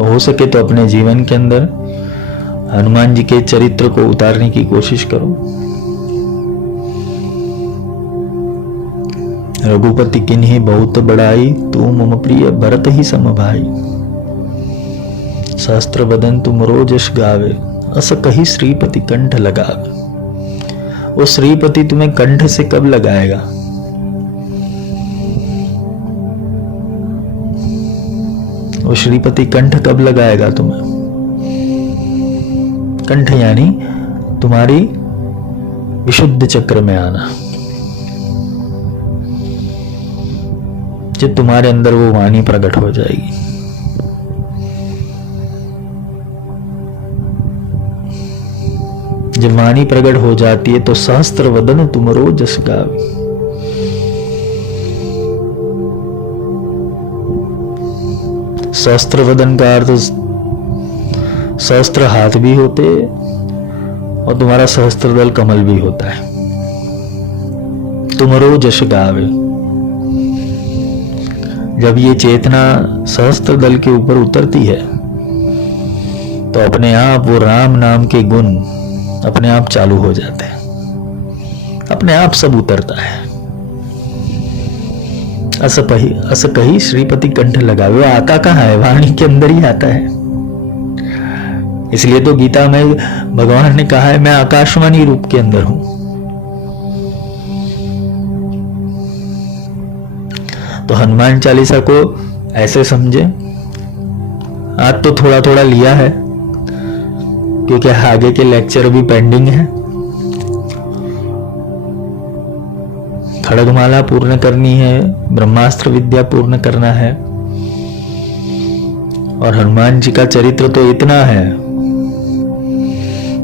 हो सके तो अपने जीवन के अंदर हनुमान जी के चरित्र को उतारने की कोशिश करो। रघुपति किन्हीं बहुत बड़ाई, तू मम प्रिय भरत ही सम भाई। सहस्त्र बदन तुम रोज यश गावे, अस कही श्रीपति कंठ लगावे। वो श्रीपति तुम्हें कंठ से कब लगाएगा? वो श्रीपति कंठ कब लगाएगा तुम्हें? कंठ यानी तुम्हारी विशुद्ध चक्र में आना, जब तुम्हारे अंदर वो वाणी प्रकट हो जाएगी। जब वाणी प्रकट हो जाती है तो सहस्त्र वदन तुमरो जस गावे। सहस्त्र वदन का अर्थ सहस्त्र हाथ भी होते और तुम्हारा सहस्त्र दल कमल भी होता है। तुमरो जश गावे, जब ये चेतना सहस्त्र दल के ऊपर उतरती है तो अपने आप वो राम नाम के गुण अपने आप चालू हो जाते हैं, अपने आप सब उतरता है। अस कही श्रीपति कंठ लगावे, आता कहाँ है, वाणी के अंदर ही आता है। इसलिए तो गीता में भगवान ने कहा है मैं आकाशवाणी रूप के अंदर हूं। तो हनुमान चालीसा को ऐसे समझे। आज तो थोड़ा थोड़ा लिया है क्योंकि आगे के लेक्चर भी पेंडिंग है। खड़गमाला पूर्ण करनी है, ब्रह्मास्त्र विद्या पूर्ण करना है, और हनुमान जी का चरित्र तो इतना है,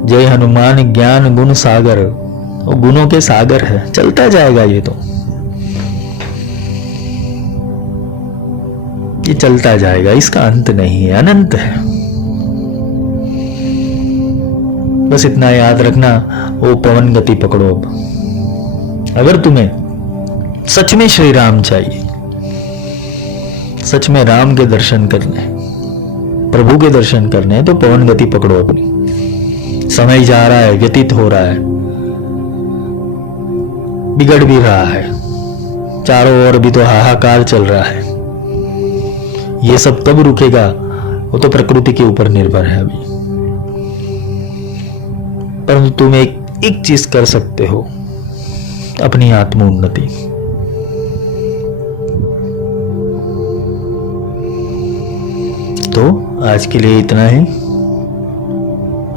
जय हनुमान ज्ञान गुण सागर, वो गुणों के सागर है, चलता जाएगा ये चलता जाएगा, इसका अंत नहीं है, अनंत है। बस इतना याद रखना, वो पवन गति पकड़ो। अगर तुम्हें सच में श्री राम चाहिए, सच में राम के दर्शन करने, प्रभु के दर्शन करने हैं, तो पवन गति पकड़ो अपनी। समय जा रहा है, व्यतीत हो रहा है, बिगड़ भी रहा है, चारों ओर भी तो हाहाकार चल रहा है। ये सब कब रुकेगा वो तो प्रकृति के ऊपर निर्भर है अभी। परंतु तुम एक चीज कर सकते हो, अपनी आत्मोन्नति। तो आज के लिए इतना ही।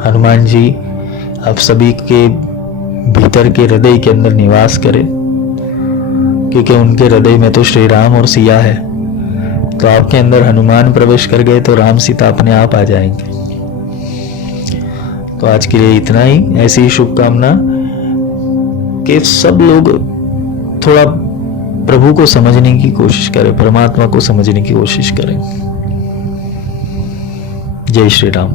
हनुमान जी आप सभी के भीतर के हृदय के अंदर निवास करें, क्योंकि उनके हृदय में तो श्री राम और सिया है। तो आपके अंदर हनुमान प्रवेश कर गए तो राम सीता अपने आप आ जाएंगे। तो आज के लिए इतना ही। ऐसी ही शुभकामना कि सब लोग थोड़ा प्रभु को समझने की कोशिश करें, परमात्मा को समझने की कोशिश करें। जय श्री राम।